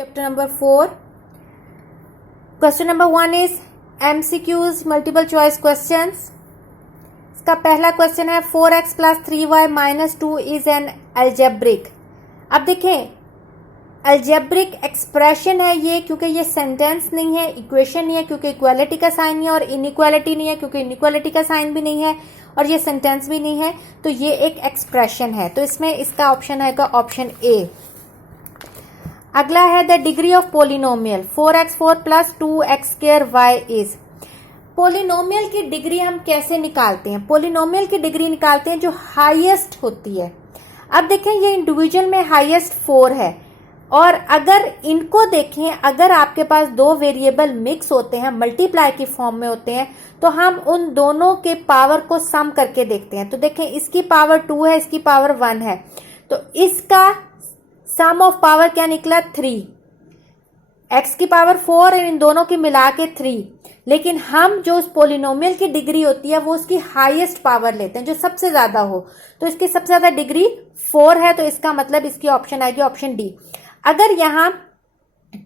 Chapter number 4. Question number 1 is MCQs multiple choice questions. इसका पहला question है 4x plus 3y minus 2 is an algebraic. अब देखें algebraic expression है ये, क्योंकि ये सेंटेंस नहीं है, इक्वेशन नहीं है, क्योंकि इक्वालिटी का साइन नहीं है, और इनइक्वालिटी नहीं है क्योंकि इनइक्वालिटी का साइन भी नहीं है, और ये सेंटेंस भी नहीं है, तो ये एक एक्सप्रेशन है। तो इसमें इसका ऑप्शन है ऑप्शन ए। अगला है the degree of polynomial 4x4 plus 2x² y is. Polynomial की डिग्री हम कैसे निकालते हैं? पोलिनोमियल की डिग्री निकालते हैं जो हाईएस्ट होती है। अब देखें ये इंडिविजुअल में हाईएस्ट 4 है, और अगर इनको देखें, अगर आपके पास दो वेरिएबल मिक्स होते हैं, मल्टीप्लाई की फॉर्म में होते हैं, तो हम उन दोनों के पावर को सम करके देखते हैं। तो देखें इसकी पावर 2 है, इसकी पावर 1 है, तो इसका सम ऑफ पावर क्या निकला 3, x की पावर 4 और इन दोनों की मिला के 3। लेकिन हम जो उस पोलिनोमियल की डिग्री होती है वो उसकी हाईएस्ट पावर लेते हैं, जो सबसे ज्यादा हो। तो इसकी सबसे ज्यादा डिग्री 4 है, तो इसका मतलब इसकी ऑप्शन आएगी ऑप्शन डी। अगर यहाँ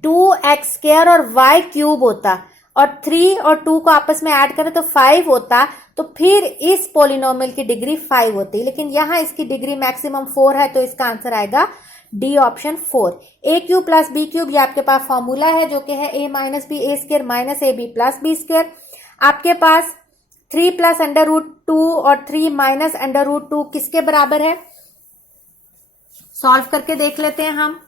2x² और y³ होता और 3 और 2 को आपस में ऐड करें तो 5 होता, तो फिर इस पोलिनोमियल की डिग्री 5 होती। लेकिन यहाँ इसकी डिग्री मैक्सिमम 4 है, तो इसका आंसर आएगा D option 4। a³ plus b³ ये आपके पास फॉर्मूला है जो कि है a minus b a square minus ab plus b square. आपके पास 3 प्लस √2 और 3 माइनस √2 किसके बराबर है? सॉल्व करके देख लेते हैं हम।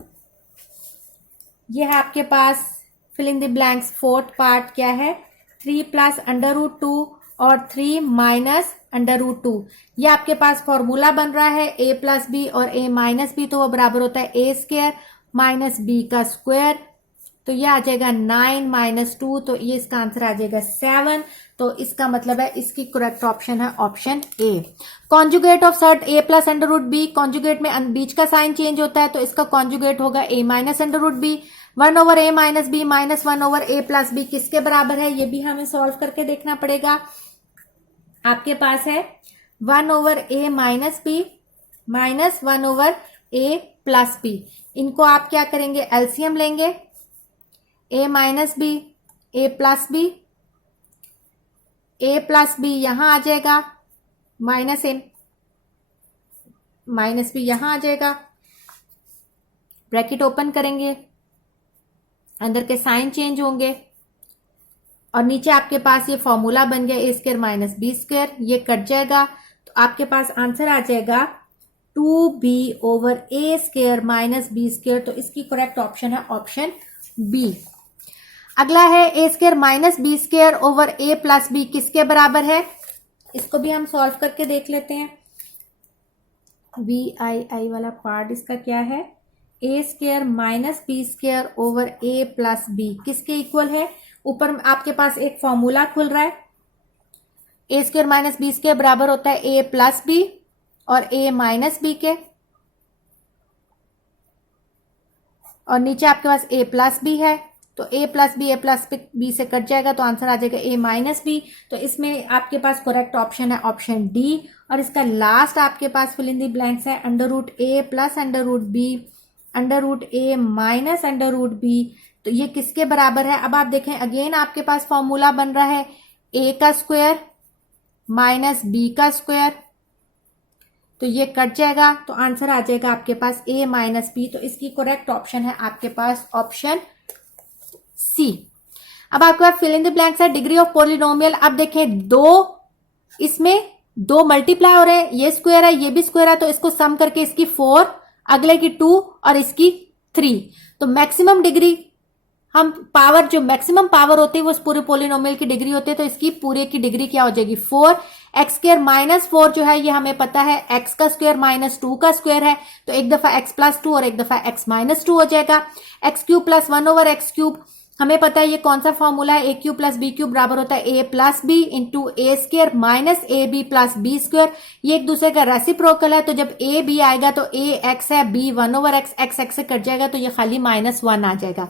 ये है आपके पास fill in the blanks fourth part क्या है, 3 प्लस √2 और 3 माइनस √2। ये आपके पास फॉर्मूला बन रहा है a प्लस बी और a माइनस बी, तो वो बराबर होता है a स्क्वायर माइनस बी का स्क्वायर। तो ये आ जाएगा 9 माइनस 2, तो ये इसका आंसर आ जाएगा 7। तो इसका मतलब है इसकी करेक्ट ऑप्शन है option a. Conjugate of surd a plus √b, conjugate में बीच का साइन चेंज होता है, तो इसका कॉन्जुगेट होगा a minus √b। 1/a minus b minus 1/a plus b किसके बराबर है? ये भी हमें सॉल्व करके देखना पड़ेगा। आपके पास है 1/a minus b minus 1/a plus b. इनको आप क्या करेंगे? एलसीएम लेंगे। a minus b, a plus b, a plus b यहां आ जाएगा, माइनस a माइनस बी यहां आ जाएगा। ब्रैकेट ओपन करेंगे, अंदर के साइन चेंज होंगे, और नीचे आपके पास ये फॉर्मूला बन गया a square minus b square, ये कट जाएगा, तो आपके पास आंसर आ जाएगा 2b/a square minus b square. तो इसकी करेक्ट ऑप्शन है ऑप्शन बी। अगला है a square minus b square over a plus b किसके बराबर है? इसको भी हम सॉल्व करके देख लेते हैं। VII वाला पार्ट इसका क्या है? a square minus b square over a plus b किसके इक्वल है? ऊपर आपके पास एक फॉर्मूला खुल रहा है, a square minus b square बराबर होता है a प्लस बी और a माइनस बी के, और नीचे आपके पास a प्लस बी है, तो a प्लस बी से कट जाएगा, तो आंसर आ जाएगा a माइनस बी। तो इसमें आपके पास करेक्ट ऑप्शन है ऑप्शन डी। और इसका लास्ट आपके पास फिल इन द ब्लैंक्स है √a plus √b √a minus √b। तो ये किसके बराबर है? अब आप देखें अगेन आपके पास फॉर्मूला बन रहा है a का स्क्वायर माइनस b का स्क्वायर, तो ये कट जाएगा, तो आंसर आ जाएगा आपके पास a माइनस b। तो इसकी करेक्ट ऑप्शन है आपके पास ऑप्शन सी। अब आपके पास फिल इन द ब्लैंक्स है डिग्री ऑफ पोलिनोमियल। अब देखें इसमें दो मल्टीप्लाई हो रहे हैं, ये स्क्वायर है ये भी स्क्वायर है, तो इसको सम करके इसकी 4, अगले की 2 और इसकी 3, तो मैक्सिमम डिग्री हम पावर जो मैक्सिमम पावर होती है वो उस पूरे पोलिनोमियल की डिग्री होती है, तो इसकी पूरे की डिग्री क्या हो जाएगी 4। x² माइनस 4 जो है ये हमें पता है x का स्क्वायर माइनस 2 का स्क्वायर है, तो एक दफा x प्लस 2 और एक दफा x माइनस 2 हो जाएगा। x³ प्लस 1/x³ हमें पता है ये कौन सा फॉर्मूला है, a³ प्लस b³ बराबर होता है a plus b into a square minus ab plus b square. ये एक दूसरे का रेसिप्रोकल है, तो जब a b आएगा तो a x है, b 1/x, x से कट जाएगा, तो ये खाली -1 आ जाएगा।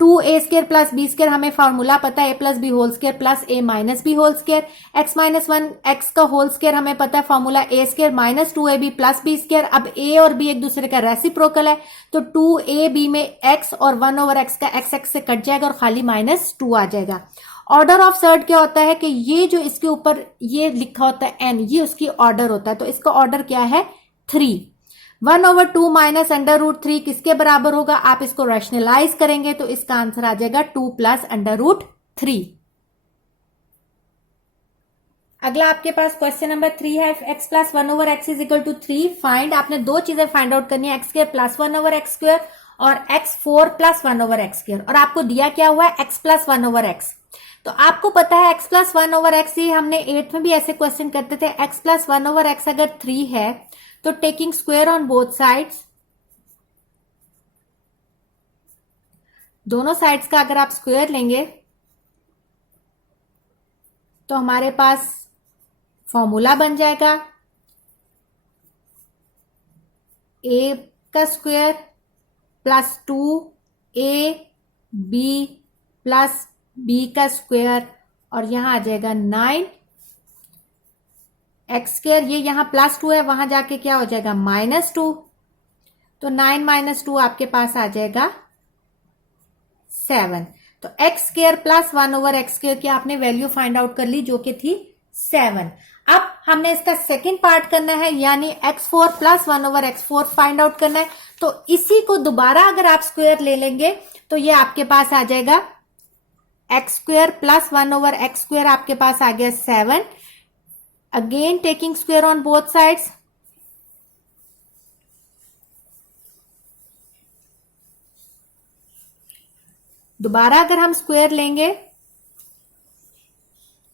2a² प्लस b² हमें फॉर्मूला पता है, a plus b whole square plus a minus b whole square. x minus 1 x का होल स्क्वायर हमें पता है formula a² minus 2ab plus b²। अब a और b एक दूसरे का रेसिप्रोकल है, तो 2ab में x और 1/x का x से कट जाएगा और खाली -2 आ जाएगा। ऑर्डर ऑफ सर्ड क्या होता है कि ये जो इसके ऊपर ये लिखा होता है n, ये उसकी ऑर्डर होता है, तो इसका ऑर्डर क्या है 3। 1/2 माइनस √3 किसके बराबर होगा? आप इसको रैशनलाइज करेंगे तो इसका आंसर आ जाएगा 2 प्लस √3। अगला आपके पास क्वेश्चन नंबर 3 है, x plus 1/x is equal to 3 find. आपने दो चीजें फाइंड आउट करनी है, x² प्लस 1/x² और x4 प्लस 1/x²। और आपको दिया क्या हुआ है x प्लस 1/x। तो आपको पता है x प्लस 1/x, ही हमने 8th में भी ऐसे क्वेश्चन करते थे। x प्लस 1/x अगर 3 है तो taking square on both sides, दोनों साइड्स का अगर आप स्क्वायर लेंगे तो हमारे पास फॉर्मूला बन जाएगा a का square plus 2ab plus b का स्क्वायर और यहां आ जाएगा 9 x²। ये यहां +2 है, वहां जाके क्या हो जाएगा -2, तो 9 - 2 आपके पास आ जाएगा 7। तो x² प्लस 1/x² की आपने वैल्यू फाइंड आउट कर ली जो कि थी 7। अब हमने इसका सेकंड पार्ट करना है, यानी x4 plus 1/x4 find out करना है। तो इसी को दोबारा अगर आप स्क्वायर ले लेंगे तो ये आपके पास आ जाएगा x² प्लस 1/x² आपके पास आ गया 7। Again taking square on both sides, दोबारा अगर हम स्क्वायर लेंगे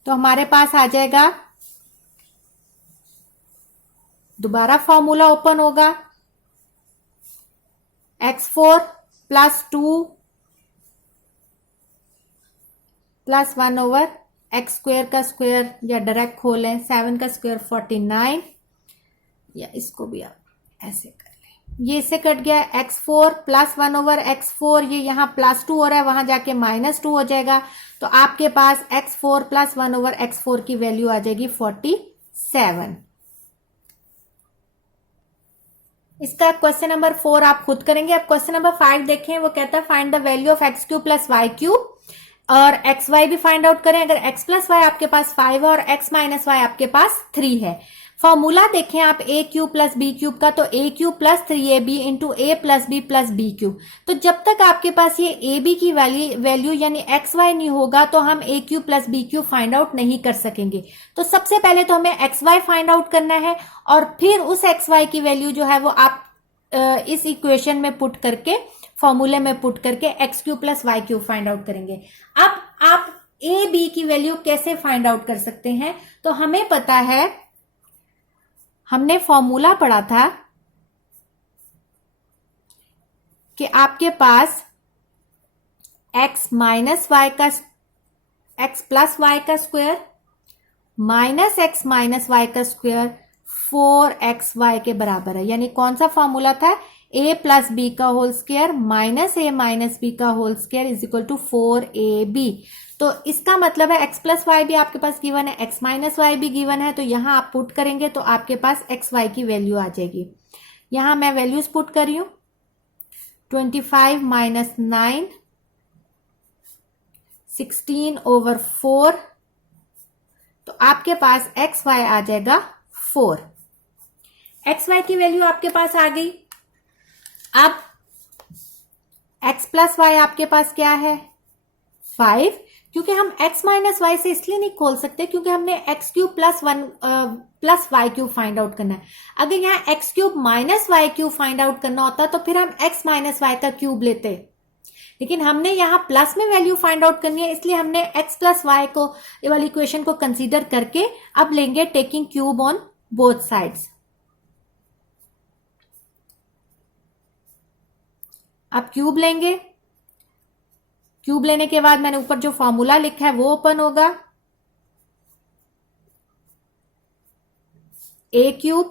तो हमारे पास आ जाएगा, दोबारा फॉर्मूला ओपन होगा x4 प्लस 2 प्लस 1/x² का स्क्वायर, या डायरेक्ट खोलें 7 का स्क्वायर 49, या इसको भी आप ऐसे कर लें, ये इससे कट गया। x4 प्लस 1/x4, ये यहां +2 हो रहा है, वहां जाके -2 हो जाएगा। तो आपके पास x4 प्लस 1/x4 की वैल्यू आ जाएगी 47। इसका क्वेश्चन नंबर 4 आप खुद करेंगे। अब क्वेश्चन नंबर 5 देखें, वो कहता है find the value of x³ plus y³ और xy भी फाइंड आउट करें। अगर x प्लस वाई आपके पास 5 है और x माइनस वाई आपके पास 3 है। फॉर्मूला देखें आप a³ प्लस b³ का, तो a³ plus 3ab into a plus b plus b³। तो जब तक आपके पास ये ab की वैल्यू यानी xy नहीं होगा तो हम a³ plus b³ find out नहीं कर सकेंगे। तो सबसे पहले तो हमें xy फाइंड आउट करना है और फिर उस xy की वैल्यू जो है वो आप इस इक्वेशन में पुट करके, फॉर्मूले में पुट करके x³ plus y³ find out करेंगे। अब आप a b की वैल्यू कैसे फाइंड आउट कर सकते हैं? तो हमें पता है, हमने फॉर्मूला पढ़ा था कि आपके पास x माइनस वाई का, x प्लस वाई का square minus x minus y का स्क्वायर 4xy के बराबर है। यानी कौन सा फॉर्मूला था? a प्लस बी का whole square minus a minus b का whole square is equal to 4ab। तो इसका मतलब है x प्लस वाई भी आपके पास गिवन है, x माइनस वाई भी गिवन है, तो यहां आप पुट करेंगे तो आपके पास एक्स वाई की वैल्यू आ जाएगी। यहां मैं वैल्यूज पुट कर रही हूं, 25 माइनस 9, 16/4, तो आपके पास एक्स वाई आ जाएगा 4। एक्स वाई की वैल्यू आपके पास आ गई। अब x प्लस वाई आपके पास क्या है? 5, क्योंकि हम x माइनस वाई से इसलिए नहीं खोल सकते क्योंकि हमने x³ plus 1 plus y³ find out करना है। अगर यहाँ x³ minus y³ find out करना होता तो फिर हम x माइनस वाई का क्यूब लेते, लेकिन हमने यहाँ प्लस में वैल्यू फाइंड आउट करनी है, इसलिए हमने x प्लस वाई को, ये वाली इक्वेशन को कंसीडर करके अब लेंगे taking cube on both sides. अब क्यूब लेंगे, क्यूब लेने के बाद मैंने ऊपर जो फॉर्मूला लिखा है वो ओपन होगा, a³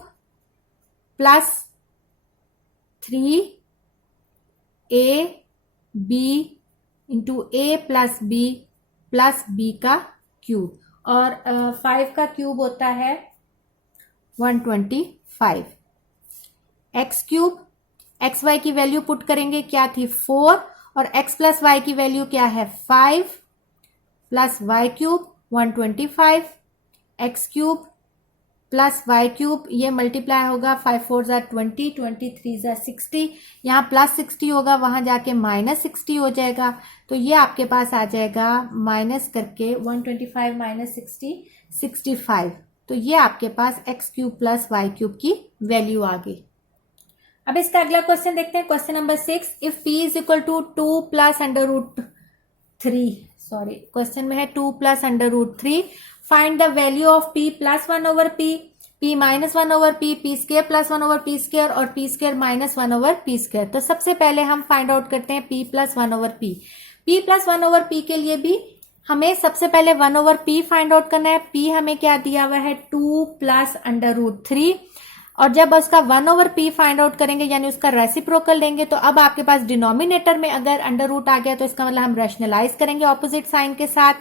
plus 3ab into a plus b का क्यूब, और 5 का क्यूब होता है 125। एक्स क्यूब, एक्स वाई की वैल्यू पुट करेंगे, क्या थी 4, और एक्स प्लस वाई की वैल्यू क्या है 5 plus y cube 125, x cube plus y cube, ये मल्टीप्लाई होगा 5 4 ज़ा 20, 23 ज़ा 60, यहाँ प्लस 60 होगा, वहां जाके माइनस 60 हो जाएगा, तो ये आपके पास आ जाएगा माइनस करके 125 माइनस 60 65। तो ये आपके पास x cube plus y cube की वैल्यू आ गई। अब इसका अगला क्वेश्चन देखते हैं, question number 6। If p is equal to 2 plus under root 3, sorry question में है 2 plus under root 3, find the value of p plus 1 over p minus 1 over p square plus 1 over p square और p square minus 1 over p square. तो सबसे पहले हम find out करते हैं p plus 1 over p plus 1 over p के लिए भी हमें सबसे पहले 1 ओवर p फाइंड आउट करना है। p हमें क्या दिया हुआ है 2 प्लस अंडर रूट 3, और जब उसका 1 ओवर p फाइंड आउट करेंगे यानी उसका रेसिप्रोकल लेंगे, तो अब आपके पास डिनोमिनेटर में अगर अंडर रूट आ गया तो इसका मतलब हम रैशनलाइज करेंगे ऑपोजिट साइन के साथ,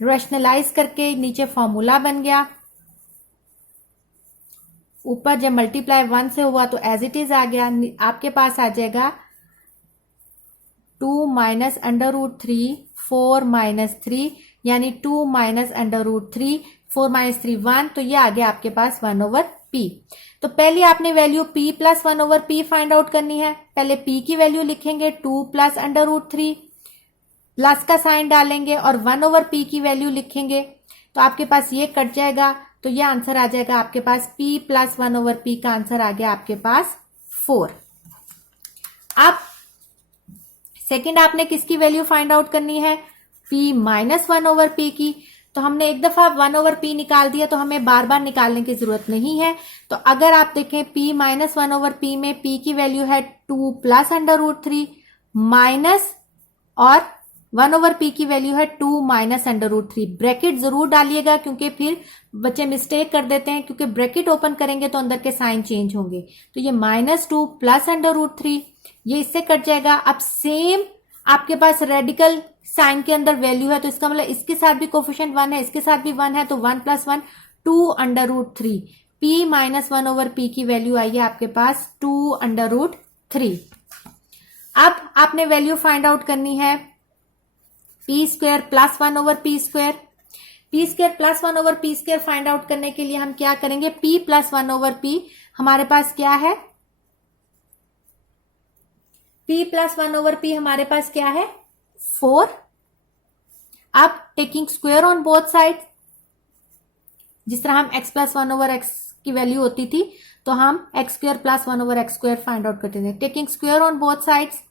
रैशनलाइज करके नीचे फॉर्मूला बन गया, ऊपर जब मल्टीप्लाई 1 से हुआ तो एज इट इज आ गया, आपके पास आ जाएगा 2 माइनस अंडर रूट 3 4 माइनस 3 यानी 2 माइनस अंडर रूट 3 4 माइनस 3 1, तो ये आ गया आपके पास 1 ओवर p। तो पहले आपने value p plus 1 over p find out करनी है। पहले p की वैल्यू लिखेंगे 2 प्लस अंडर रूट 3, प्लस का साइन डालेंगे और 1 ओवर p की वैल्यू लिखेंगे, तो आपके पास ये कट जाएगा, तो ये आंसर आ जाएगा आपके पास p प्लस 1 ओवर p का आंसर आ गया आपके पास 4। अब सेकेंड आपने किसकी वैल्यू फाइंड आउट करनी है p माइनस 1 ओवर p की। तो हमने एक दफा 1 ओवर p निकाल दिया तो हमें बार बार निकालने की जरूरत नहीं है। तो अगर आप देखें p माइनस 1 ओवर p में p की वैल्यू है 2 प्लस अंडर रूट 3 माइनस, और 1 ओवर p की वैल्यू है 2 माइनस अंडर रूट 3। ब्रैकेट जरूर डालिएगा क्योंकि फिर बच्चे मिस्टेक कर देते हैं, क्योंकि ब्रैकेट ओपन करेंगे तो अंदर के साइन चेंज होंगे। तो ये -2 प्लस अंडर रूट 3, ये इससे कट जाएगा। अब सेम आपके पास रेडिकल साइन के अंदर वैल्यू है, तो इसका मतलब इसके साथ भी कोफिशिएंट 1 है, इसके साथ भी 1 है, तो 1 plus 1 2 under root 3। p minus 1 over p की वैल्यू आई है आपके पास 2 अंडर रूट 3। अब आपने वैल्यू फाइंड आउट करनी है p square plus 1 over p square. p square plus 1 over p square find out करने के लिए हम क्या करेंगे, p प्लस 1 ओवर p हमारे पास क्या है, p प्लस 1 ओवर p हमारे पास क्या है 4। अब taking square on both side, जिस तरह हम x प्लस 1 ओवर x की वैल्यू होती थी तो हम x square plus 1 over x square find out करते थे। Taking square on both sides,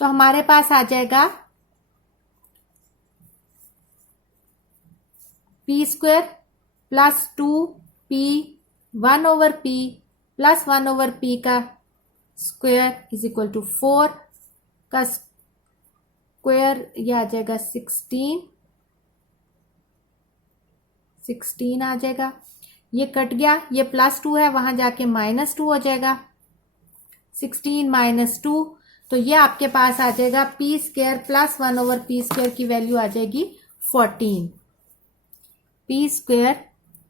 तो हमारे पास आ जाएगा p square plus 2p 1 over p plus 1 over p का स्क्वायर इज इक्वल टू 4 का स्क्वायर, ये आ जाएगा 16 आ जाएगा। ये कट गया, ये प्लस 2 है, वहां जाके -2 हो जाएगा, 16 माइनस 2, तो ये आपके पास आ जाएगा p square plus 1 over p square की वैल्यू आ जाएगी 14। p square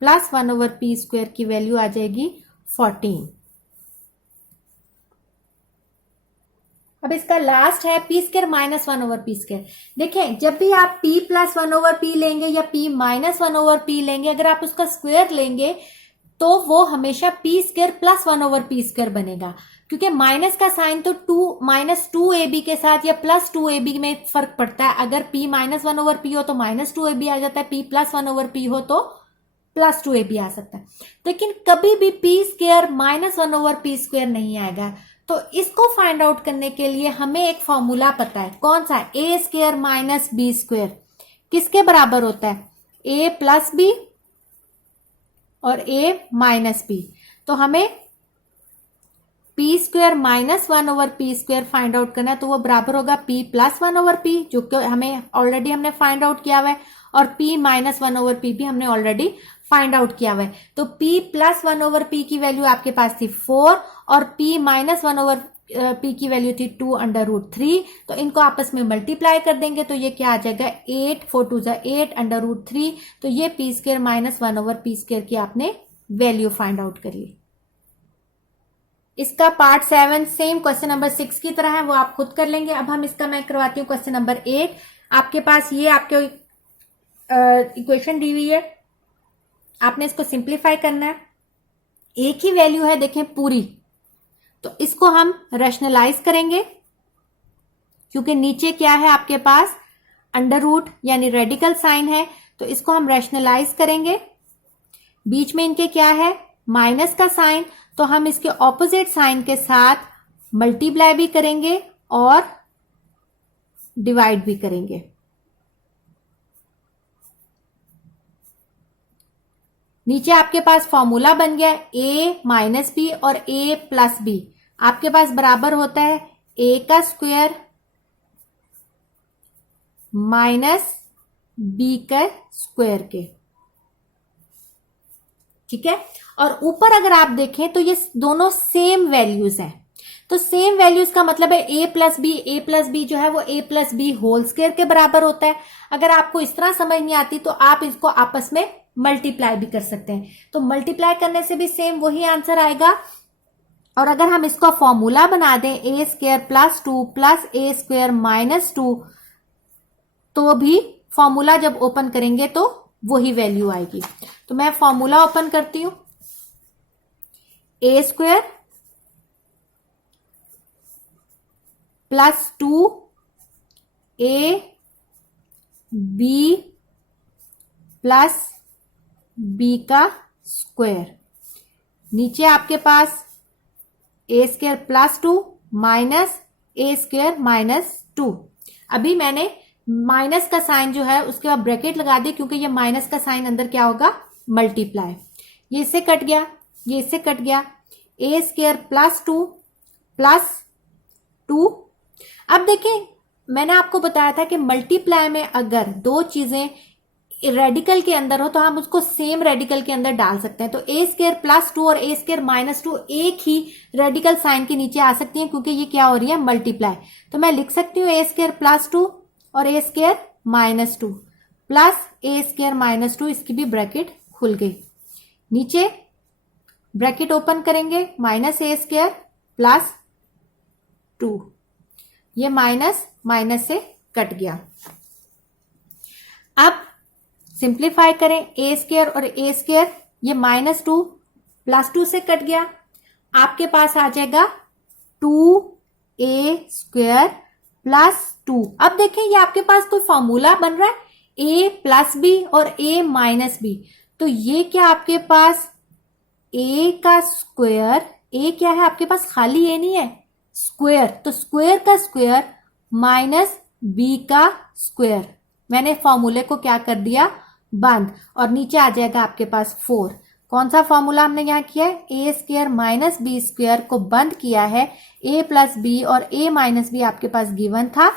plus 1 over p square की वैल्यू आ जाएगी 14। अब इसका लास्ट है p square minus 1 over p square. देखें जब भी आप p प्लस 1 ओवर p लेंगे या p माइनस 1 ओवर p लेंगे, अगर आप उसका स्क्वायर लेंगे तो वो हमेशा p square plus 1 over p square बनेगा, क्योंकि माइनस का साइन तो -2ab के साथ या +2ab में फर्क पड़ता है। अगर p माइनस 1 ओवर p हो तो -2ab आ जाता है, p प्लस 1 ओवर p हो तो +2ab आ सकता है। लेकिन कभी भी p square minus 1 over p square नहीं आएगा। तो इसको फाइंड आउट करने के लिए हमें एक फॉर्मूला पता है, कौन सा, a square minus b square किसके बराबर होता है, a प्लस b और a माइनस b। तो हमें p square minus 1 over p square find out करना है, तो वो बराबर होगा p प्लस 1 ओवर p, जो कि हमें ऑलरेडी हमने फाइंड आउट किया हुआ है, और p माइनस 1 ओवर p भी हमने ऑलरेडी फाइंड आउट किया हुआ है। तो p प्लस 1 ओवर p की वैल्यू आपके पास थी 4 और p माइनस 1 ओवर p की वैल्यू थी 2√3, तो इनको आपस में मल्टीप्लाई कर देंगे तो ये क्या आ जाएगा 8, 4 2 8 √3, तो ये p² माइनस 1/p² की आपने वैल्यू फाइंड आउट कर ली। इसका पार्ट 7 सेम क्वेश्चन नंबर 6 की तरह है, वो आप खुद कर लेंगे। अब हम इसका मैं करवाती हूँ क्वेश्चन नंबर 8। आपके पास ये आपके इक्वेशन दी हुई है, आपने इसको सिंप्लीफाई करना है। एक ही वैल्यू है देखें पूरी, तो इसको हम रैशनलाइज करेंगे क्योंकि नीचे क्या है आपके पास अंडर रूट यानी रेडिकल साइन है, तो इसको हम रैशनलाइज करेंगे। बीच में इनके क्या है माइनस का साइन, तो हम इसके ऑपोजिट साइन के साथ मल्टीप्लाई भी करेंगे और डिवाइड भी करेंगे। नीचे आपके पास फॉर्मूला बन गया a माइनस बी और a प्लस बी, आपके पास बराबर होता है a का स्क्वायर माइनस b का स्क्वायर के, ठीक है। और ऊपर अगर आप देखें तो ये दोनों सेम वैल्यूज हैं, तो सेम वैल्यूज का मतलब है a प्लस बी जो है वो a plus b whole square के बराबर होता है। अगर आपको इस तरह समझ नहीं आती तो आप इसको आपस में मल्टीप्लाई भी कर सकते हैं, तो मल्टीप्लाई करने से भी सेम वही आंसर आएगा। और अगर हम इसका फॉर्मूला बना दें a² plus 2 plus a² minus 2, तो भी फॉर्मूला जब ओपन करेंगे तो वही वैल्यू आएगी। तो मैं फॉर्मूला ओपन करती हूं, a² plus 2a b plus b का स्क्वायर, नीचे आपके पास a² plus 2 minus a² minus 2। अभी मैंने माइनस का साइन जो है उसके बाद ब्रैकेट लगा दी क्योंकि ये माइनस का साइन अंदर क्या होगा मल्टीप्लाई, ये इससे कट गया, ये इससे कट गया, a² प्लस 2 प्लस 2। अब देखें मैंने आपको बताया था कि मल्टीप्लाई में अगर दो चीजें रेडिकल के अंदर हो तो हम उसको सेम रेडिकल के अंदर डाल सकते हैं। तो a² प्लस 2 और a² माइनस 2 एक ही रेडिकल साइन के नीचे आ सकती हैं क्योंकि ये क्या हो रही है मल्टीप्लाई। तो मैं लिख सकती हूँ a² प्लस 2 और a² minus 2 plus a² minus 2, इसकी भी ब्रैकेट खुल गई। नीचे ब्रैकेट ओपन करेंगे माइनस a² प्लस 2, ये माइनस माइनस से कट गया। अब सिंप्लीफाई करें a² और a², ये माइनस 2 प्लस 2 से कट गया, आपके पास आ जाएगा 2a² प्लस 2। अब देखें ये आपके पास कोई फॉर्मूला बन रहा है a प्लस बी और a माइनस बी, तो ये क्या आपके पास a का स्क्वायर, a क्या है आपके पास खाली a नहीं है स्क्वायर, तो स्क्वायर का स्क्वायर माइनस b का स्क्वायर, मैंने फॉर्मूले को क्या कर दिया बंद, और नीचे आ जाएगा आपके पास 4। कौन सा फॉर्मूला हमने यहाँ किया है a² माइनस b² को बंद किया है, a प्लस बी और a माइनस बी आपके पास गिवन था,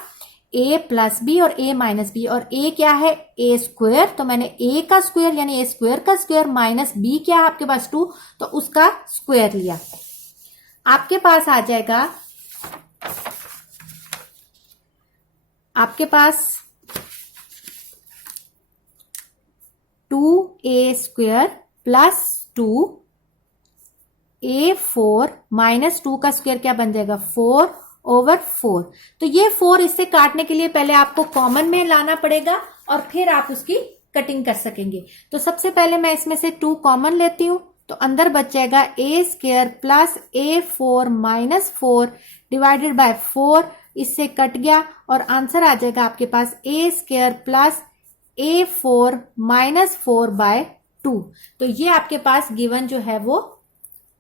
a प्लस बी और a माइनस बी, और a क्या है a², तो मैंने a का स्क्वायर यानी a² का स्क्वायर माइनस b क्या है आपके पास 2, तो उसका स्क्वायर लिया। आपके पास आ जाएगा आपके पास 2a² प्लस 2a4 माइनस 2 का स्क्वायर क्या बन जाएगा 4/4। तो ये 4 इससे काटने के लिए पहले आपको कॉमन में लाना पड़ेगा और फिर आप उसकी कटिंग कर सकेंगे। तो सबसे पहले मैं इसमें से 2 कॉमन लेती हूं, तो अंदर बच जाएगा a² plus a4 minus 4 divided by 4, इससे कट गया और आंसर आ जाएगा आपके पास a² प्लस a4 माइनस 4/2। तो ये आपके पास गिवन जो है वो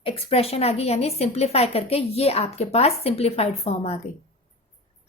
एक्सप्रेशन आ गई, यानी सिंप्लीफाई करके ये आपके पास सिंप्लीफाइड फॉर्म आ गई।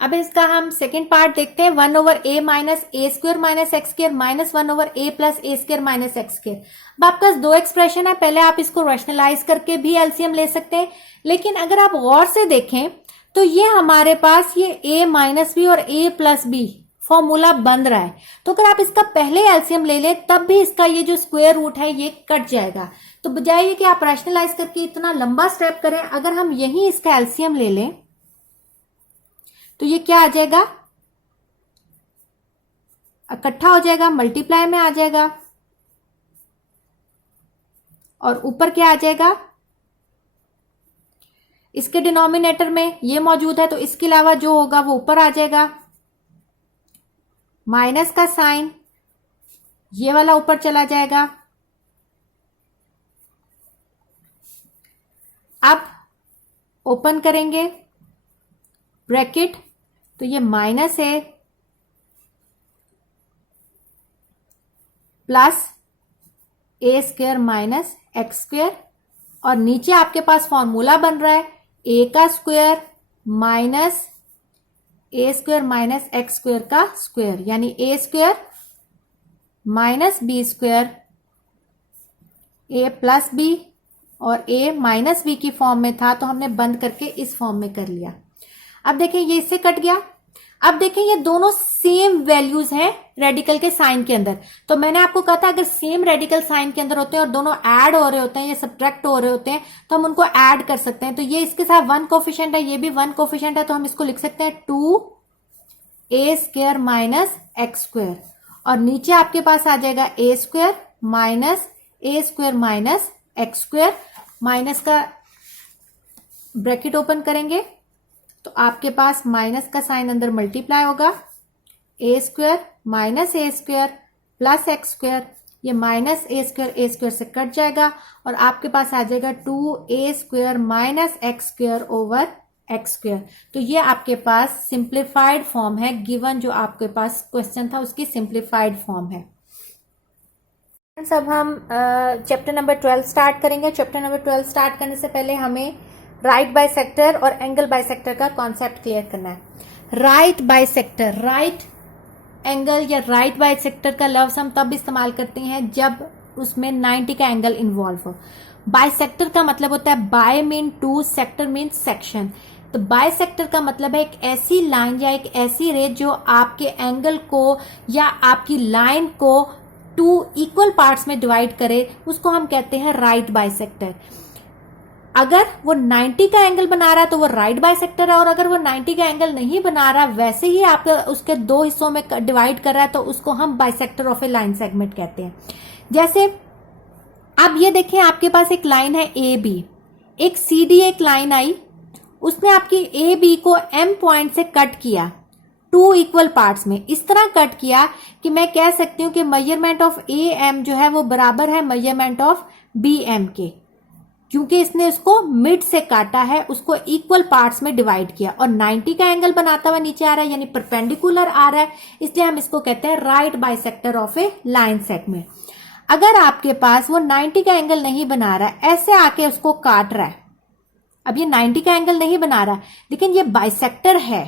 अब इसका हम सेकेंड पार्ट देखते हैं, 1/a minus a² minus x² minus 1/a plus a² minus x²। अब आपके पास दो एक्सप्रेशन है, पहले आप इसको रैशनलाइज करके भी एलसीएम ले सकते हैं, लेकिन अगर आप गौर से देखें तो ये हमारे पास ये a माइनस बी और a प्लस बी फॉर्मूला बन रहा है, तो अगर आप इसका पहले एलसीएम ले लें तब भी इसका ये जो स्क्वायर रूट है ये कट जाएगा। तो बजाय ये कि आप रैशनलाइज करके इतना लंबा स्टेप करें, अगर हम यही इसका एलसीएम ले लें तो ये क्या आ जाएगा, इकट्ठा हो जाएगा, मल्टीप्लाई में आ जाएगा, और ऊपर क्या आ जाएगा, इसके डिनोमिनेटर में ये मौजूद है तो इसके अलावा जो होगा वो ऊपर आ जाएगा, माइनस का साइन ये वाला ऊपर चला जाएगा। अब ओपन करेंगे ब्रैकेट, तो ये माइनस है प्लस ए स्क्वायर माइनस एक्स स्क्वायर, और नीचे आपके पास फॉर्मूला बन रहा है ए का square minus a square minus x square का स्क्वायर, यानी ए स्क्वायर माइनस बी स्क्वायर ए प्लस बी, और ए माइनस बी की फॉर्म में था तो हमने बंद करके इस फॉर्म में कर लिया। अब देखें ये इससे कट गया। अब देखें ये दोनों सेम वैल्यूज हैं रेडिकल के साइन के अंदर, तो मैंने आपको कहा था अगर सेम रेडिकल साइन के अंदर होते हैं और दोनों ऐड हो रहे होते हैं या सब्ट्रैक्ट हो रहे होते हैं तो हम उनको ऐड कर सकते हैं। तो ये इसके साथ 1 कोफिशिएंट है, ये भी 1 कोफिशिएंट है, तो हम इसको लिख सकते हैं 2a square minus x square, और नीचे आपके पास आ जाएगा a square minus a square minus x square, minus का ब्रैकेट ओपन करेंगे तो आपके पास माइनस का साइन अंदर मल्टीप्लाई होगा, a square minus a square plus x square, ये माइनस ए स्क्वायर से कट जाएगा और आपके पास आ जाएगा 2a square minus x square over x square. तो ये आपके पास सिंप्लीफाइड फॉर्म है, गिवन जो आपके पास क्वेश्चन था उसकी सिंप्लीफाइड फॉर्म है। अब हम चैप्टर नंबर 12 स्टार्ट करेंगे। चैप्टर नंबर 12 स्टार्ट करने से पहले हमें राइट बाइसेक्टर और एंगल बाइसेक्टर का कॉन्सेप्ट क्लियर करना है। राइट बाइसेक्टर, राइट एंगल या राइट बाइसेक्टर का लफ्ज हम तब इस्तेमाल करते हैं जब उसमें 90 का एंगल इन्वॉल्व हो। बाइसेक्टर का मतलब होता है bi mean two, sector mean section. तो बाइसेक्टर का मतलब है एक ऐसी लाइन या एक ऐसी रे जो आपके एंगल को या आपकी लाइन को 2 इक्वल पार्ट्स में डिवाइड करे, उसको हम कहते हैं राइट बाइसेक्टर। अगर वो 90 का एंगल बना रहा है तो वो राइट बाइसेक्टर है, और अगर वो 90 का एंगल नहीं बना रहा, वैसे ही आपके उसके 2 हिस्सों में डिवाइड कर रहा है, तो उसको हम bisector of a line segment कहते हैं। जैसे आप ये देखें, आपके पास एक लाइन है ए बी, एक सी डी एक लाइन आई, उसने आपकी ए बी को एम पॉइंट से कट किया 2 इक्वल पार्ट्स में। इस तरह कट किया कि मैं कह सकती हूं कि मेजरमेंट ऑफ ए एम जो है वो बराबर है मेजरमेंट ऑफ बी एम के, क्योंकि इसने उसको मिड से काटा है, उसको इक्वल पार्ट्स में डिवाइड किया, और 90 का एंगल बनाता हुआ नीचे आ रहा है, यानी परपेंडिकुलर आ रहा है, इसलिए हम इसको कहते हैं right bisector of a line segment. अगर आपके पास वो 90 का एंगल नहीं बना रहा है, ऐसे आके उसको काट रहा है, अब ये 90 का एंगल नहीं बना रहा लेकिन ये बाइसेक्टर है,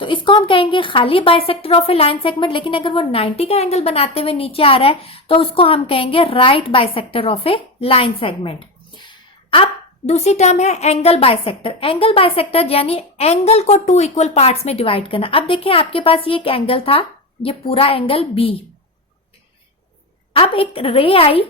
तो इसको हम कहेंगे खाली bisector of a line segment. लेकिन अगर वो 90 का एंगल बनाते हुए नीचे आ रहा है तो उसको हम कहेंगे right bisector of a line segment. अब दूसरी टर्म है एंगल बाइसेक्टर। एंगल बाइसेक्टर यानी एंगल को 2 इक्वल पार्ट्स में डिवाइड करना। अब देखिए आपके पास ये एक एंगल था, ये पूरा एंगल बी, अब एक रे आई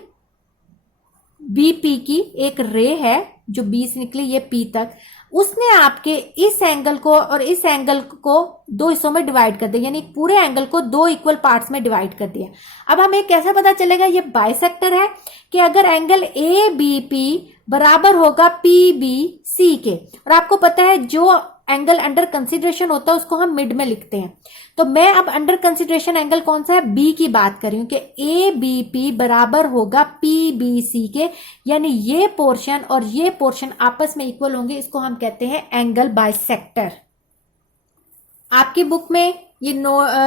बीपी की, एक रे है जो बी से निकली ये पी तक, उसने आपके इस एंगल को और इस एंगल को 2 हिस्सों में डिवाइड कर दिया, यानी पूरे एंगल को 2 इक्वल पार्ट्स में डिवाइड कर दिया। अब हमें कैसे पता चलेगा ये बाइसेक्टर है? कि अगर एंगल ए बी पी बराबर होगा पी बी सी के, और आपको पता है जो एंगल अंडर कंसिडरेशन होता है उसको हम मिड में लिखते हैं, तो मैं अब अंडर कंसिडरेशन एंगल कौन सा है, बी की बात कर रही हूं कि ए बी पी बराबर होगा पी बी सी के, यानी ये पोर्शन और ये पोर्शन आपस में इक्वल होंगे, इसको हम कहते हैं एंगल बाइसेक्टर। आपकी बुक में ये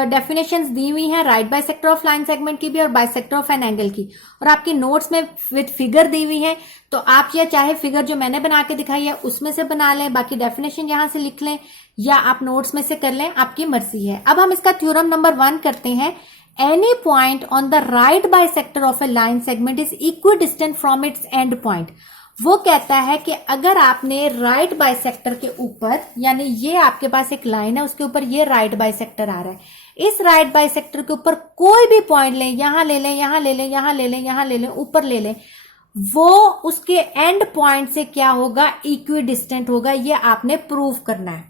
डेफिनेशंस दी हुई हैं right bisector of line segment की भी और बाइसेक्टर ऑफ एन एंगल की, और आपकी नोट्स में विद फिगर दी हुई है, तो आप या चाहे फिगर जो मैंने बना के दिखाई है उसमें से बना लें, बाकी डेफिनेशन यहां से लिख लें, या आप नोट्स में से कर लें, आपकी मर्जी है। अब हम इसका थ्योरम नंबर 1 करते हैं। Any point on the right bisector of a line segment is equidistant from its and point. वो कहता है कि अगर आपने राइट बाइसेक्टर के ऊपर, यानी ये आपके पास एक लाइन है उसके ऊपर ये राइट बाइसेक्टर आ रहा है, इस राइट बाइसेक्टर के ऊपर कोई भी पॉइंट लें, यहां ले लें, यहां ले लें, यहां ले लें, यहां ले लें, ऊपर ले लें, वो उसके एंड पॉइंट से क्या होगा, इक्विडिस्टेंट होगा। ये आपने प्रूव करना है,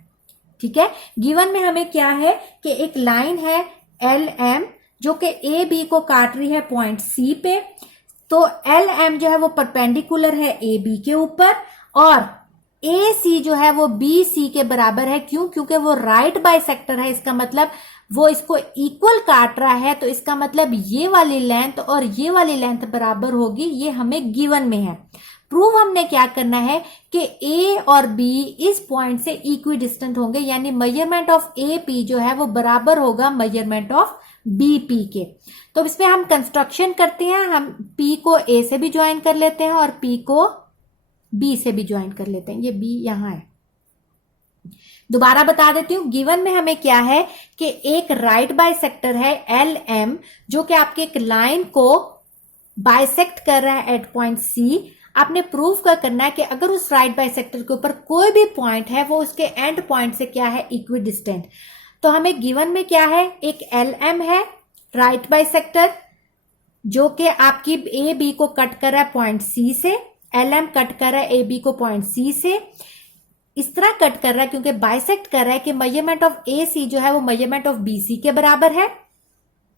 ठीक है। गिवन में हमें क्या है कि एक लाइन है एल एम जो कि ए बी को काट रही है पॉइंट सी पे, तो एल एम जो है वो परपेंडिकुलर है ए बी के ऊपर, और ए सी जो है वो बी सी के बराबर है। क्यों? क्योंकि वो राइट बाइसेक्टर है, इसका मतलब वो इसको इक्वल काट रहा है, तो इसका मतलब ये वाली लेंथ और ये वाली लेंथ बराबर होगी। ये हमें गिवन में है। प्रूव हमने क्या करना है कि ए और बी इस पॉइंट से इक्वी डिस्टेंट होंगे, यानी मेजरमेंट ऑफ ए पी जो है वो बराबर होगा मेजरमेंट ऑफ बी पी के। तो इसमें हम कंस्ट्रक्शन करते हैं, हम पी को ए से भी ज्वाइन कर लेते हैं और पी को बी से भी ज्वाइन कर लेते हैं। ये बी यहां है। दोबारा बता देती हूं, गिवन में हमें क्या है कि एक राइट बाइसेक्टर है एल एम जो कि आपके एक लाइन को बाइसेक्ट कर रहा है एट पॉइंट सी। आपने प्रूव क्या करना है कि अगर उस राइट बाइसेक्टर के ऊपर कोई भी पॉइंट है वो उसके एंड पॉइंट से क्या है, इक्वी डिस्टेंट। तो हमें गिवन में क्या है, एक एल एम है राइट बाइसेक्टर जो कि आपकी ए बी को कट कर रहा है पॉइंट सी से, एल एम कट कर रहा है ए बी को पॉइंट सी से। इस तरह कट कर रहा है क्योंकि बाइसेक्ट कर रहा है कि मेजरमेंट ऑफ ए सी जो है वो मेजरमेंट ऑफ बी सी के बराबर है।